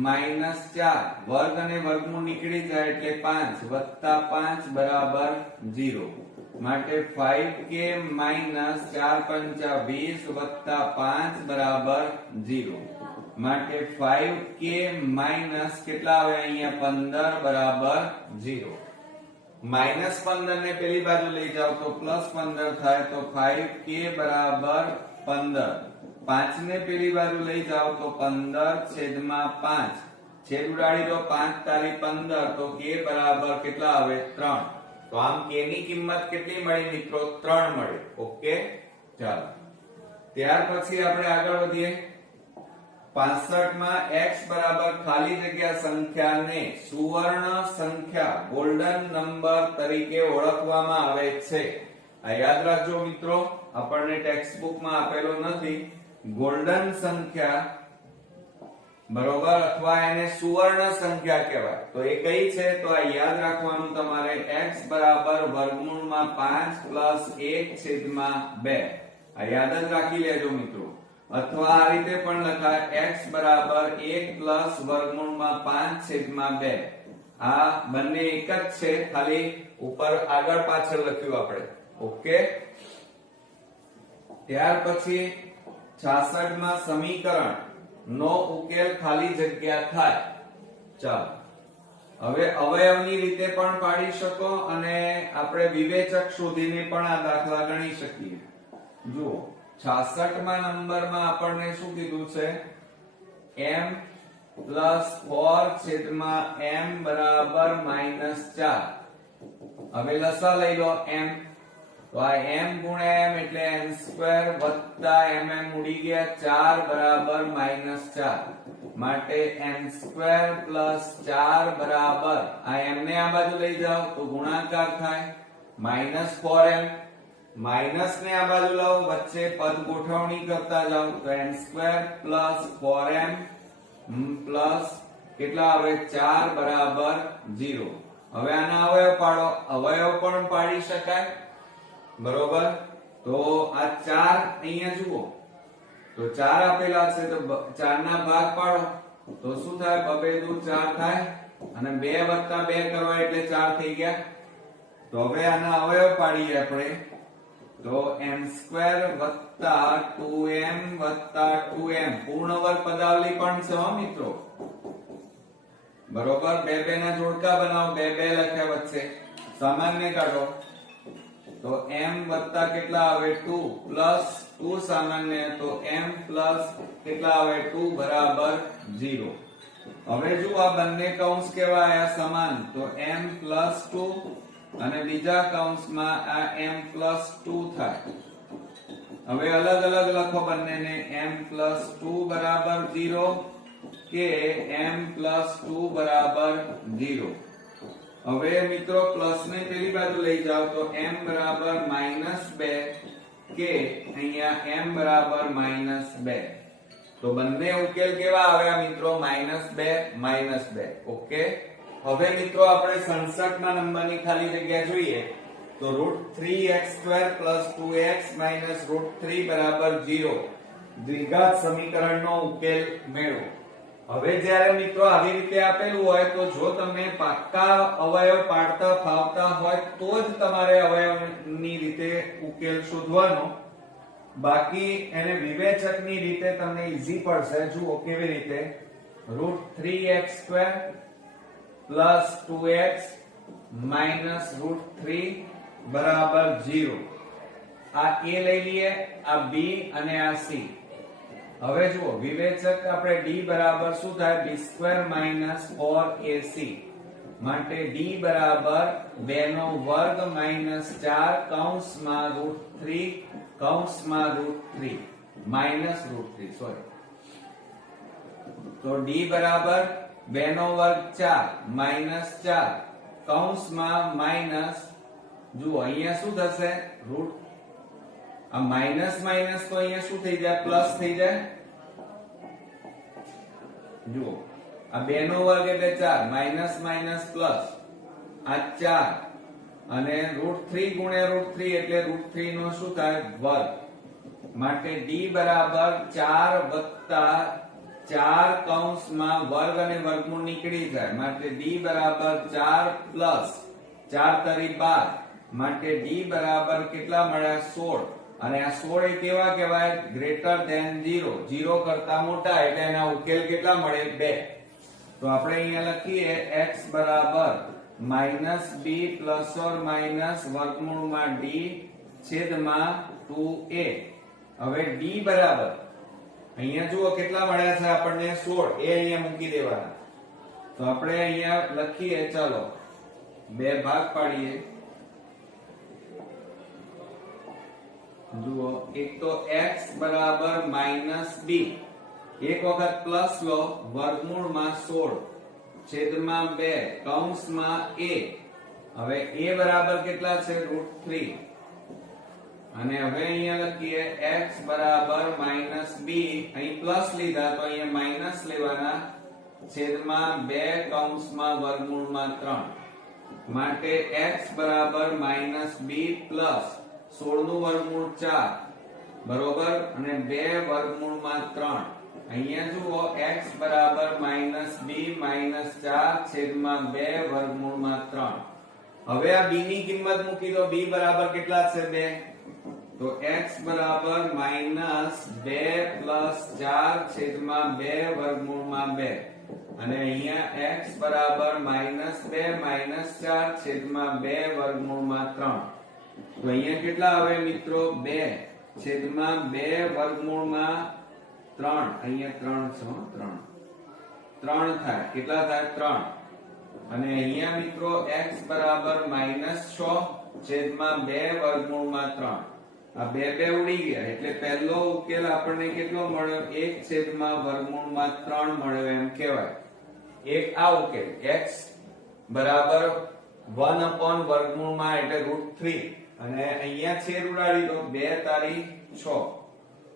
માઇનસ 4 વર્ગ અને વર્ગમૂળ નીકળી જાય એટલે 5 વત્તા 5 બરાબર 0. માટે 5k માઇનસ 4 પંચા 20 વત્તા 5 બરાબર 0. માટે 5k માઇનસ કેટલા આવે અહીંયા? 15 બરાબર 0. માઇનસ 15 ને પેલી બાજુ લઈ જાઓ તો પ્લસ 15 થાય તો 5k બરાબર 15. 5 ને પેલી બાજુ લઈ જાઓ તો 15 છેદમાં 5. છેદ ઉડાડી દો 5 તારી 15 તો k બરાબર કેટલા આવે? 3. તો આમ k ની કિંમત કેટલી મળી મિત્રો? 3 મળી. ઓકે. ચાલો ત્યાર પછી આપણે આગળ વધીએ. 65માં x બરાબર ખાલી જગ્યા સંખ્યાને સુવર્ણ સંખ્યા ગોલ્ડન નંબર તરીકે ઓળખવામાં આવે છે. આ યાદ રાખજો મિત્રો, આપણને ટેક્સ્ટ બુકમાં આપેલો નથી. ગોલ્ડન સંખ્યા બરોબર અથવા એને સુવર્ણ સંખ્યા કહેવાય. તો એ કઈ છે? તો આ યાદ રાખવાનું તમારે. x બરાબર વર્ગમૂળમાં 5 પ્લસ 1 છેદમાં 2. આ યાદ જ રાખી લેજો મિત્રો. અથવા આ રીતે પણ લખાય x બરાબર 1 પ્લસ વર્ગમૂળમાં 5 છેદમાં 2. આ બંને એક જ છે, ખાલી ઉપર આગળ પાછળ લખ્યું આપણે. ઓકે. ત્યાર પછી 66માં સમીકરણ નો ઉકેલ ખાલી જગ્યા થાય. ચાલો હવે અવયવની રીતે પણ પાડી શકો અને આપણે વિવેચક શોધીને પણ આ દાખલા ગણી શકીએ. જુઓ 66માં નંબરમાં આપણને શું કીધું છે? m પ્લસ 4 છેદમાં m બરાબર માઇનસ 4. હવે લસા લઈ લો m. તો આ m ગુણ્યા m એટલે n² વત્તા mm ઉડી ગયા 4 બરાબર માઇનસ 4. માટે n² પ્લસ 4 બરાબર આ m ને આ બાજુ લઈ જાઓ તો ગુણાકાર થાય માઇનસ 4m. માઇનસ ને આ બાજુ લાવો, વચ્ચે પદ ગોઠવણી કરતા જાઓ તો n² પ્લસ 4m પ્લસ કેટલા આવે? 4 બરાબર 0. હવે આના અવયવ પાડો. અવયવ પણ પાડી શકાય બરોબર. તો આ 4 અહીંયા જુઓ તો 4 આપેલા છે તો 4 ના ભાગ પાડો તો શું થાય? 2 દુ 4 થાય અને 2 વત્તા 2 કરો એટલે 4 થઈ ગયા. તો હવે આના અવયવ પાડીએ આપણે. તો m² વત્તા 2m વત્તા 2m પૂર્ણ વર્ગ પદાવલી પણ છે હો મિત્રો બરોબર. 2 2 ના જોડકા બનાવો, 2 2 લખ્યા વચ્ચે સામાન્ય કાઢો. તો m વત્તા કેટલા આવે 2 પ્લસ 2 સામાન્ય તો m પ્લસ કેટલા આવે 2 બરાબર 0. હવે જો આ બંને કૌંસ કેવા આયા સમાન તો m પ્લસ 2 અને બીજા કૌંસમાં આ m પ્લસ 2 થાય. હવે અલગ અલગ લખો બંનેને m પ્લસ 2 બરાબર 0 કે m પ્લસ 2 બરાબર 0. હવે મિત્રો પ્લસ ને પેલી બાજુ લઈ જાઓ તો m બરાબર -2 કે અહીંયા m બરાબર -2. તો બંને ઉકેલ કેવા આવ્યા મિત્રો -2 ઓકે. હવે મિત્રો આપણે 67 ના નંબરની ખાલી જગ્યા જોઈએ તો √3x² + 2x - √3 બરાબર 0 દ્વિઘાત સમીકરણનો ઉકેલ મેળવો. હવે જ્યારે મિત્રો આવી રીતે આપેલું હોય તો જો તમને પાક્કા અવયવ પાડતા ફાવતા હોય તો જ તમારે અવયવની રીતે ઉકેલ શોધવાનો. બાકી એને વિવેચકની રીતે તમને ઈઝી પડશે. જુઓ કેવી રીતે √3x² + 2x - √3 બરાબર 0. આ a લઈ લઈએ, આ b અને આ c. હવે જુઓ વિવેચક આપણે d બરાબર શું થાય b² - 4ac માટે d બરાબર 2 નો વર્ગ -4 કૌંસમાં √3 કૌંસમાં √3 -√3 સોરી. તો d બરાબર 2 નો વર્ગ 4 -4 કૌંસમાં માઈનસ. જુઓ અહીંયા શું થશે રૂટ આ માઈનસ માઈનસ તો અહીંયા શું થઈ જાય પ્લસ થઈ જાય. જુઓ આ 2 નો વર્ગ એટલે 4 માઈનસ માઈનસ પ્લસ આ 4 અને √3 ગુણ્યા √3 એટલે √3 નો શું થાય વર્ગ માટે d બરાબર 4 વત્તા 4 કૌંસમાં વર્ગ અને વર્ગમૂળ નીકળી જાય માટે d બરાબર 4 પ્લસ 4 તરી 12 માટે d બરાબર કેટલા મળ્યા 16. અને આ 16 એ કેવા કહેવાય ગ્રેટર ધેન 0 0 કરતા મોટા એટલે એના ઉકેલ કેટલા મળે 2. તો આપણે અહીંયા લખીએ x બરાબર -b ± વર્ગમૂળમાં d છેદમાં 2a. હવે d બરાબર અહીંયા જુઓ કેટલા મળ્યા છે આપણને 16 એ અહીંયા મૂકી દેવાના. તો આપણે અહીંયા લખીએ ચાલો બે ભાગ પાડીએ. જુઓ એક તો x બરાબર -b એક વખત પ્લસ લો વર્ગમૂળમાં 16 છેદમાં 2 કૌંસમાં a. હવે a બરાબર કેટલા છે √3 અને હવે અહીંયા લખીએ x બરાબર -b અહીં પ્લસ લીધા તો અહીંયા માઈનસ લેવાના છેદમાં 2 કૌંસમાં વર્ગમૂળમાં 3 માટે x બરાબર -b પ્લસ 16 નું વર્ગમૂળ 4 બરોબર અને 2 વર્ગમૂળમાં 3. અહીંયા જુઓ x બરાબર -b - 4 છેદમાં 2 વર્ગમૂળમાં 3. હવે આ b ની કિંમત મૂકી દો. b બરાબર કેટલા છે 2 તો x બરાબર -2 + 4 છેદમાં 2 વર્ગમૂળમાં 2 અને અહીંયા x બરાબર -2 - 4 છેદમાં 2 વર્ગમૂળમાં 3. તો અહીંયા કેટલા આવે મિત્રો 2 છેદમાં 2 વર્ગમૂળમાં 3 અહીંયા 3 છે 3 થાય કેટલા થાય 3 અને અહીંયા મિત્રો x બરાબર -6 છેદમાં 2 વર્ગમૂળમાં 3. આ 2 ઉડી ગયા એટલે પહેલો ઉકેલ આપણને કેટલો મળ્યો 1 છેદમાં વર્ગમૂળમાં 3 મળ્યો એમ કહેવાય. એક આ ઉકેલ x બરાબર 1 વર્ગમૂળમાં એટલે √3 અને અહીંયા છેદ ઉડાડી દો 2 તારી 6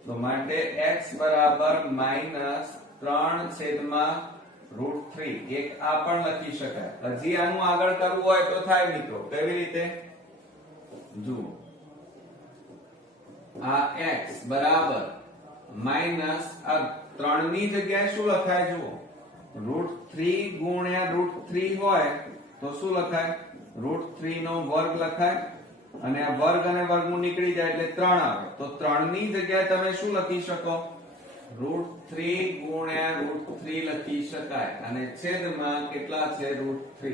તો માટે x બરાબર -3 છેદમાં √3. એક આ પણ લખી શકાય. હજી આનું આગળ કરવું હોય તો થાય મિત્રો. કેવી રીતે જુઓ આ x બરાબર માઈનસ આ 3 ની જગ્યાએ શું લખાય જુઓ √3 ગુણ્યા √3 હોય તો શું લખાય √3 નો વર્ગ લખાય અને આ વર્ગ અને વર્ગમૂળ નીકળી જાય એટલે 3 આવે. તો 3 ની જગ્યાએ તમે શું લખી શકો √3 ગુણ્યા √3 લખી શકાય અને છેદમાં કેટલા છે √3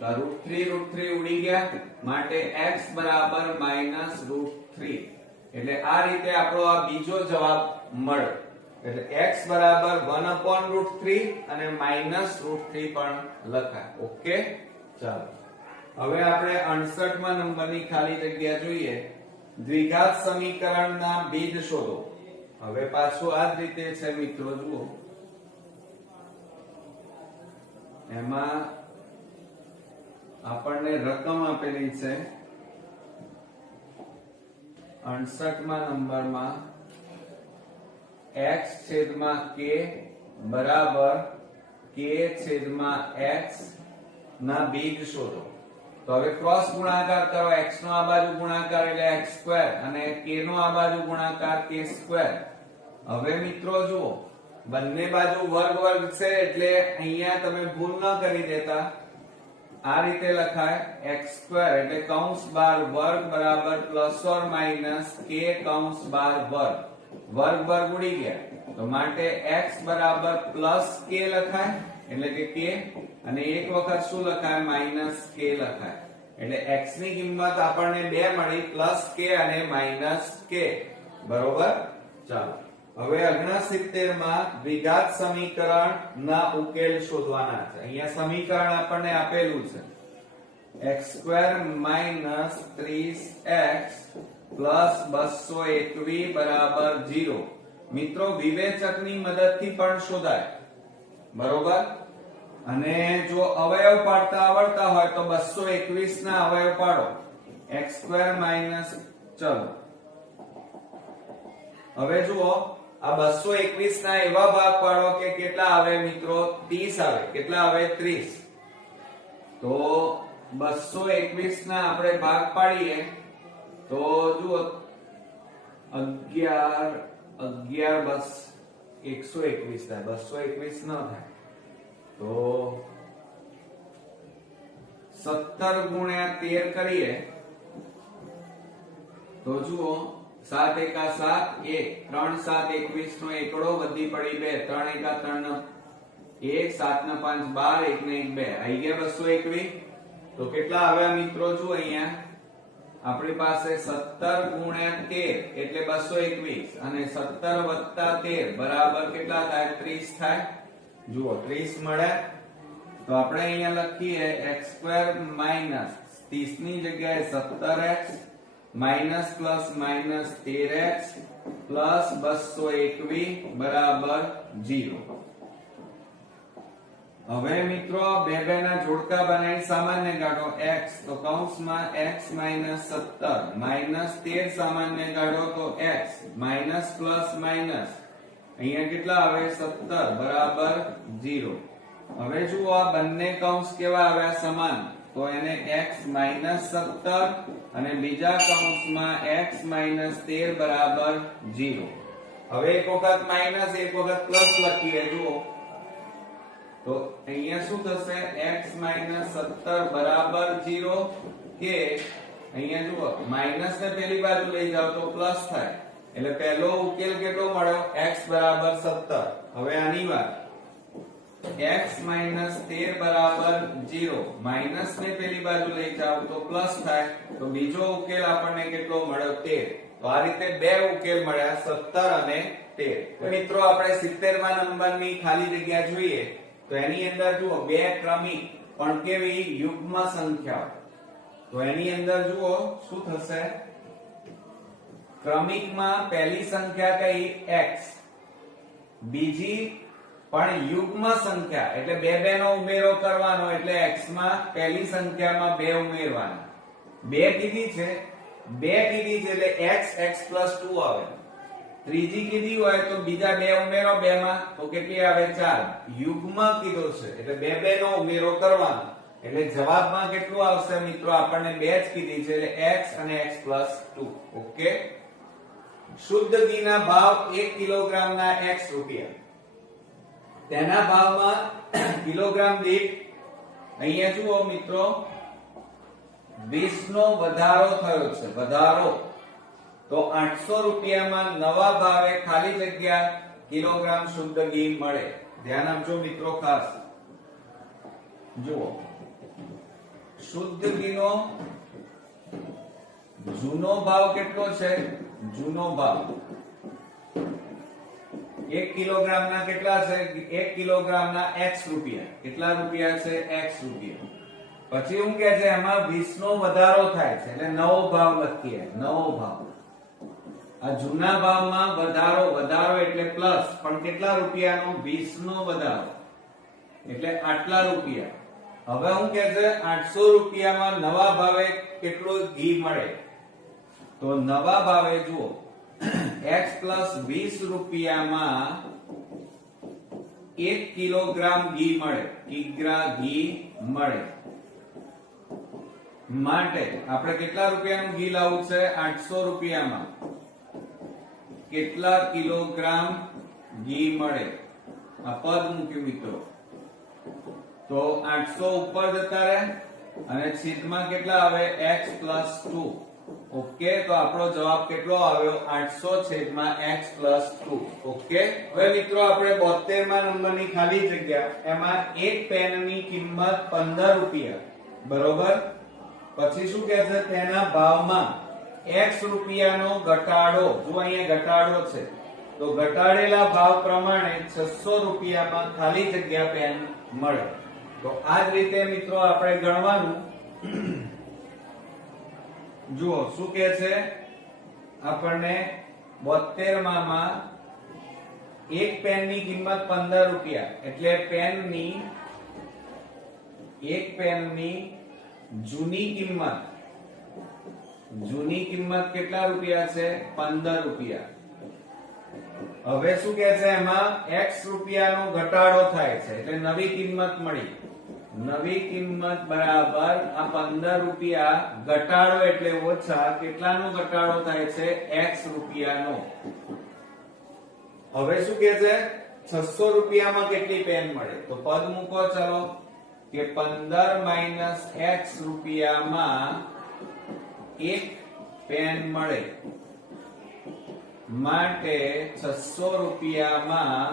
√3 ઉડી ગયા, માટે x બરાબર -√3. એટલે આ રીતે આપણો આ બીજો જવાબ મળે. એટલે x બરાબર 1/√3 અને -√3 પણ લખાય. ઓકે, ચાલો હવે આપણે 68મા નંબરની ખાલી જગ્યા જોઈએ. દ્વિઘાત સમીકરણના બીજ શોધો. હવે પાછું આ જ રીતે છે મિત્રો, જુઓ એમાં આપણને રકમ આપેલી છે 68મા નંબરમાં x છેદમાં k બરાબર k છેદમાં x ના બીજ શોધો. તો હવે ક્રોસ ગુણાકાર કરો. x નો આ બાજુ ગુણાકાર એટલે x² અને k નો આ બાજુ ગુણાકાર k². હવે મિત્રો જુઓ બંને બાજુ વર્ગ વર્ગ છે એટલે અહીંયા તમે ભૂલ ન કરી દેતા. આ રીતે લખાય x² એટલે કૌંસ બાર વર્ગ બરાબર ± k કૌંસ બાર વર્ગ. વર્ગ વર્ગ ઉડી ગયા તો માટે x બરાબર +k લખાય એટલે કે k, અને એક વખત શું લખાય -k લખાય. એટલે x ની કિંમત આપણને બે મળી, +k અને -k. બરોબર. ચાલો હવે 69 માં દ્વિઘાત સમીકરણ ના ઉકેલ શોધવાના છે. અહીંયા સમીકરણ આપણને આપેલું છે x² - 30x + 221 બરાબર 0. મિત્રો વિવેચકની મદદથી પણ શોધાય. બરોબર. અને જો અવયવ પાડતા આવડતા હોય તો 221 ના અવયવ પાડો. x² - ચલો હવે જુઓ આ 221 ના એવા ભાગ પાડો કે કેટલા આવે મિત્રો? 30 આવે. કેટલા આવે? 30. તો 221 ના આપણે ભાગ પાડીએ તો જુઓ 11 બસ 121 થાય. 221 ન થાય તો 17 ગુણ્યા 13 કરીએ તો જુઓ 7 એકા 7 1 3 7 21 નો એકડો વધી પડી 2 3 એકા 3 નો 1 7 ના 5 12 1 ને 1 2 આવી ગયા 221. તો કેટલા આવ્યા મિત્રો? જુઓ અહીંયા આપણી પાસે 17 ગુણ્યા 13 એટલે 221 અને 17 વત્તા 13 બરાબર કેટલા થાય? 30 થાય. જુઓ 30 મળે. તો આપણે અહીંયા લખીએ x² - 30 ની જગ્યાએ 17x minus plus minus 13x plus 221 બરાબર 0. હવે મિત્રો બે ના જોડકા બનાવી સામાન્ય કાઢો x તો કૌંસમાં x - 17 માઇનસ 13 સામાન્ય કાઢો તો x માઇનસ પ્લસ માઇનસ અહીંયા કેટલા આવે? 17 બરાબર 0. હવે જુઓ આ બંને કૌંસ કેવા આવ્યા? સમાન. તો એને x - 17 અને બીજા કૌંસમાં x - 13 બરાબર 0. હવે એક વખત માઈનસ એક વખત પ્લસ લખીએ. જુઓ તો અહીંયા શું થશે? x - 17 બરાબર 0 કે અહીંયા જુઓ માઈનસ ને પેલી બાજુ લઈ જાવ તો પ્લસ થાય. એટલે પહેલો ઉકેલ કેટલો મળ્યો? x બરાબર 17. હવે આની વાત x - 13 બરાબર 0 માઈનસ ને પેલી બાજુ લઈ જાવ તો પ્લસ થાય. તો બીજો ઉકેલ આપણને કેટલો મળ્યો? 13. તો આ રીતે બે ઉકેલ મળ્યા 17 અને 13. મિત્રો આપણે 70મા નંબરની ખાલી જગ્યા જોઈએ તો એની અંદર જુઓ બે ક્રમિક પણ કેવી યુગ્મ સંખ્યાઓ. તો એની અંદર જુઓ શું થશે? ક્રમિકમાં પહેલી સંખ્યા કઈ? x. બીજી પણ યુગ્મ સંખ્યા એટલે બે નો ઉમેરો કરવાનો એટલે x માં પહેલી સંખ્યામાં 2 ઉમેરવાના. 2 કીધી છે એટલે x x + 2 આવે. ત્રીજી કીધી હોય તો બીજા 2 ઉમેરો 2 માં તો કેટલી આવે? 4. યુગ્મ કીધો છે એટલે બે નો ઉમેરો કરવાનો એટલે જવાબમાં કેટલું આવશે મિત્રો? આપણને 2 જ કીધી છે એટલે x અને x + 2. ઓકે. શુદ્ધ ઘીના ભાવ 1 કિલોગ્રામના x રૂપિયા. તેના ભાવમાં કિલોગ્રામ દીઠ અહીંયા જુઓ મિત્રો 20 નો વધારો થયો છે. વધારો તો 800 રૂપિયામાં નવા ભાવે ખાલી જગ્યા કિલોગ્રામ શુદ્ધ ઘી મળે. ધ્યાન આપજો મિત્રો ખાસ. જુઓ શુદ્ધ ઘીનો જૂનો ભાવ કેટલો છે? જૂનો ભાવ 1 કિલોગ્રામ ના કેટલા છે? 1 કિલોગ્રામ ના x રૂપિયા. કેટલા રૂપિયા છે? x રૂપિયા. પછી હું કહે છે એમાં 20 નો વધારો થાય છે એટલે નવો ભાવ લખીએ. નવો ભાવ આ જૂના ભાવમાં વધારો એટલે પ્લસ, પણ કેટલા રૂપિયાનો? 20 નો વધારો એટલે આટલા રૂપિયા. હવે હું કહે છે 800 રૂપિયામાં નવા ભાવે કેટલું ઘી મળે? તો નવા ભાવે જુઓ x પ્લસ 20 રૂપિયામાં 1 કિલોગ્રામ ઘી મળે. ઘી મળે માટે આપણે કેટલા રૂપિયાનું ઘી લાવવું છે? 800 રૂપિયામાં કેટલા કિલોગ્રામ ઘી મળે? આ પદ મૂક્યું મિત્રો. તો 800 ઉપર જતા રહે અને છેદમાં કેટલા આવે? x plus 2. ઓકે, તો આપણો જવાબ કેટલો આવ્યો? 800 છેદમાં x પ્લસ 2. ઓકે, હવે મિત્રો આપણે 72મા નંબરની ખાલી જગ્યા, એમાં એક પેનની કિંમત 15 રૂપિયા, બરોબર. પછી શું કહે છે? તેના ભાવમાં x રૂપિયાનો ઘટાડો. જો અહીંયા ઘટાડો છે તો ઘટાડેલા ભાવ પ્રમાણે 600 રૂપિયામાં ખાલી જગ્યા પેન મળે. તો આ જ રીતે મિત્રો આપણે ગણવાનું. જુઓ શું કહે છે આપણને 72માં એક પેનની કિંમત 15 રૂપિયા એટલે એક પેનની જૂની કિંમત કેટલા રૂપિયા છે? 15 રૂપિયા. હવે શું કહે છે એમાં x રૂપિયાનો ઘટાડો થાય છે એટલે નવી કિંમત મળી. નવી કિંમત બરાબર આ 15 રૂપિયા ઘટાડો એટલે ઓછા. કેટલાનો ઘટાડો થાય છે? x રૂપિયાનો. હવે શું કહે છે? 600 રૂપિયામાં કેટલી પેન મળે? તો પદ મૂકો ચાલો કે 15 માઈનસ x રૂપિયામાં એક પેન મળે માટે 600 રૂપિયામાં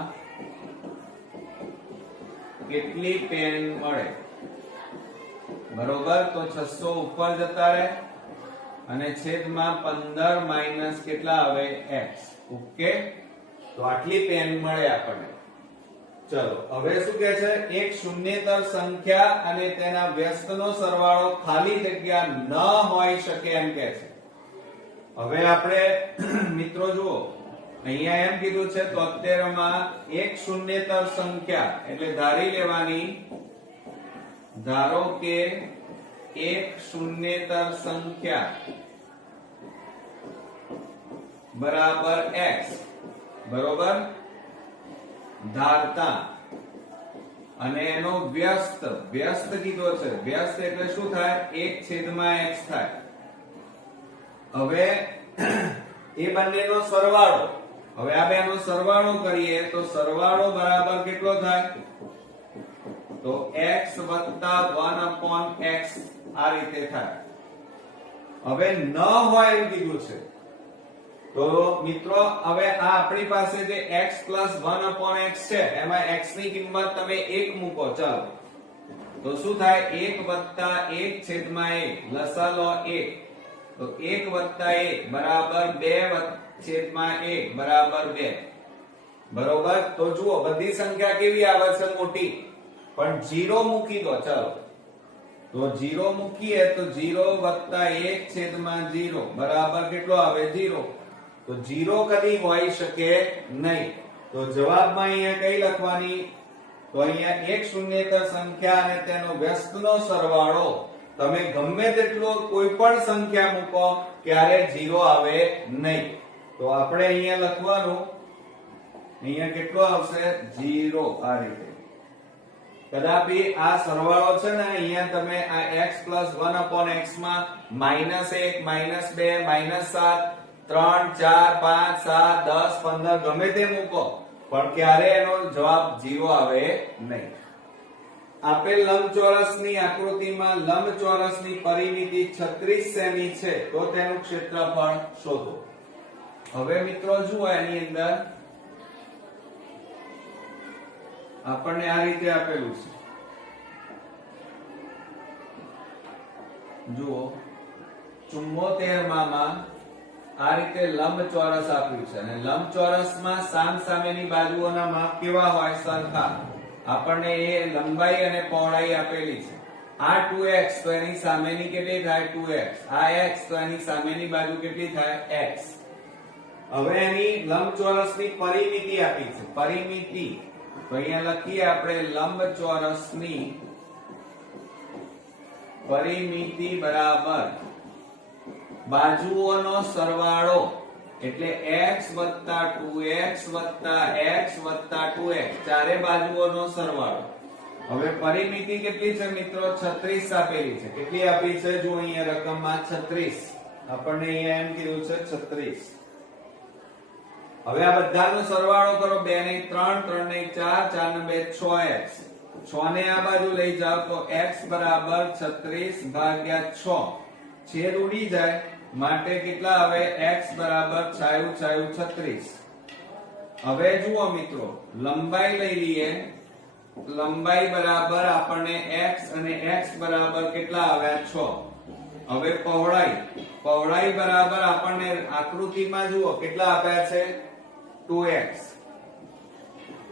કેટલી પેન મળે? બરોબર. તો 600 ઉપર જતા રહે અને છેદમાં 15 માઈનસ કેટલા આવે? x. ઓકે, તો આટલી પેન મળે આપણને. ચલો હવે શું કહે છે? એક શૂન્યેતર સંખ્યા અને તેના વ્યસ્તનો સરવાળો ખાલી જગ્યા ન હોઈ શકે એમ કહે છે. હવે આપણે મિત્રો જુઓ અહીંયા એમ કીધું છે 73માં એક શૂન્યેતર સંખ્યા એટલે ધારી લેવાની. ધારો કે એક શૂન્યેતર સંખ્યા બરાબર x, બરોબર. ધારતા અને એનો વ્યસ્ત કીધો છે. વ્યસ્ત એટલે શું થાય? 1/x થાય. હવે એ બંનેનો સરવાળો, હવે આ બેનો સરવાળો કરીએ તો સરવાળો બરાબર કેટલો થાય? તો x વત્તા 1/x આ રીતે થાય. હવે ન હોય એમ કીધું છે તો મિત્રો હવે આ આપણી પાસે જે x plus 1/x છે એમાં x ની કિંમત તમે 1 મૂકો. ચાલો તો શું થાય? 1 વત્તા 1 છેદમાં 1 લસા લો 1. તો 1 વત્તા 1 બરાબર 2 છેદમાં 1 બરાબર 2. બરોબર. તો જુઓ બધી સંખ્યા કેવી આવે છે? મોટી. પણ 0 મૂકી દો. ચાલો તો 0 મૂકીએ તો 0 વત્તા 1 છેદમાં 0 બરાબર કેટલો આવે? 0. તો 0 કદી હોઈ શકે નહીં. તો જવાબમાં અહીંયા કઈ લખવાની? તો અહીંયા એક શૂન્યેતર સંખ્યા અને તેનો વ્યસ્તનો સરવાળો તમે ગમે તેટલો કોઈ પણ સંખ્યા મૂકો ક્યારે 0 આવે નહીં. તો આપણે અહીંયા લખવાનું, અહીંયા કેટલો આવશે? 0 આ રીતે. કદાપી આ સરવાળો છે ને અહીંયા તમે આ x plus 1/x માં -1 -2 -7 3 4 5 7 10 15 ગમે તે મૂકો પણ ક્યારે એનો જવાબ 0 આવે નહીં. આપેલ લંબચોરસની આકૃતિમાં લંબચોરસની પરિમિતિ 36 સેમી છે તો તેનું ક્ષેત્રફળ શોધો. હવે મિત્રો જુઓ એની અંદર આપણને આ રીતે આપેલું છે. જુઓ 74 માં આ રીતે લંબચોરસ આપ્યું છે અને લંબચોરસમાં સામસામેની બાજુઓના માપ કેવા હોય? સરખા. આપણને એ લંબાઈ અને પહોળાઈ આપેલી છે. આ 2x તો એની સામેની કેટલી થાય? 2x. આ x તો એની સામેની બાજુ કેટલી થાય? x. હવે એની લંબચોરસની પરિમિતિ આપી છે. પરિમિતિ તો અહીંયા લખીએ આપણે લંબચોરસની પરિમિતિ બરાબર બાજુઓનો સરવાળો એટલે x વત્તા 2x વત્તા x વત્તા 2x ચારે બાજુઓનો સરવાળો. હવે પરિમિતિ કેટલી છે મિત્રો? 36 આપેલી છે. કેટલી આપી છે? જો અહીંયા રકમમાં 36. આપણને અહીંયા એમ કીધું છે 36. હવે આ બધાનો સરવાળો કરો. 2 ને 3, 3 ને 4, 4 ને 2 6x. 6 ને આ બાજુ લઈ જાઓ તો x બરાબર 36 ભાગ્યા 6. છેદ ઉડી જાય માટે કેટલા આવે? x બરાબર છાયું છાયું 36. હવે જુઓ મિત્રો લંબાઈ લઈ લઈએ. લંબાઈ બરાબર આપણને x અને x બરાબર કેટલા આવ્યા? 6. હવે પહોળાઈ બરાબર આપણને આકૃતિમાં જુઓ કેટલા આપ્યા છે? 2x.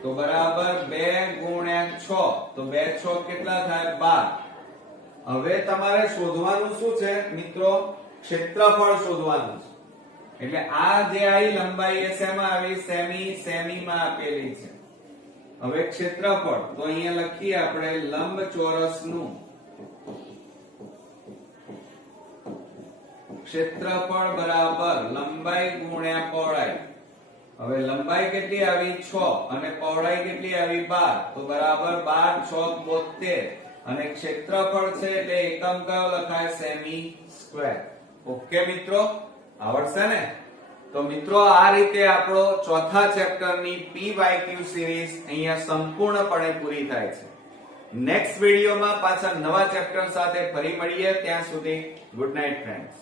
તો બરાબર 2 ગુણ્યા 6 તો 2 6 કેટલા થાય? 12. હવે તમારે શોધવાનું શું છે મિત્રો? ક્ષેત્રફળ શોધવાનું છે. એટલે આ જે આવી લંબાઈ એ શેમાં આવી? સેમીમાં આપેલી છે. હવે ક્ષેત્રફળ તો અહીંયા લખીએ આપણે લંબચોરસનું ક્ષેત્રફળ બરાબર લંબાઈ ગુણ્યા પહોળાઈ. હવે લંબાઈ કેટલી આવી? 6 અને પહોળાઈ કેટલી આવી? 12. તો બરાબર 12 6 72 અને ક્ષેત્રફળ છે એટલે એકમ કયો લખાય? Semi square. ઓકે મિત્રો, આવડશે ને? તો મિત્રો આ રીતે આપણો ચોથા ચેપ્ટરની PYQ સિરીઝ અહીંયા સંપૂર્ણપણે પૂરી થાય છે. નેક્સ્ટ વિડિયોમાં પાછા નવા ચેપ્ટર સાથે ફરી મળીએ. ત્યાં સુધી ગુડ નાઇટ ફ્રેન્ડ્સ.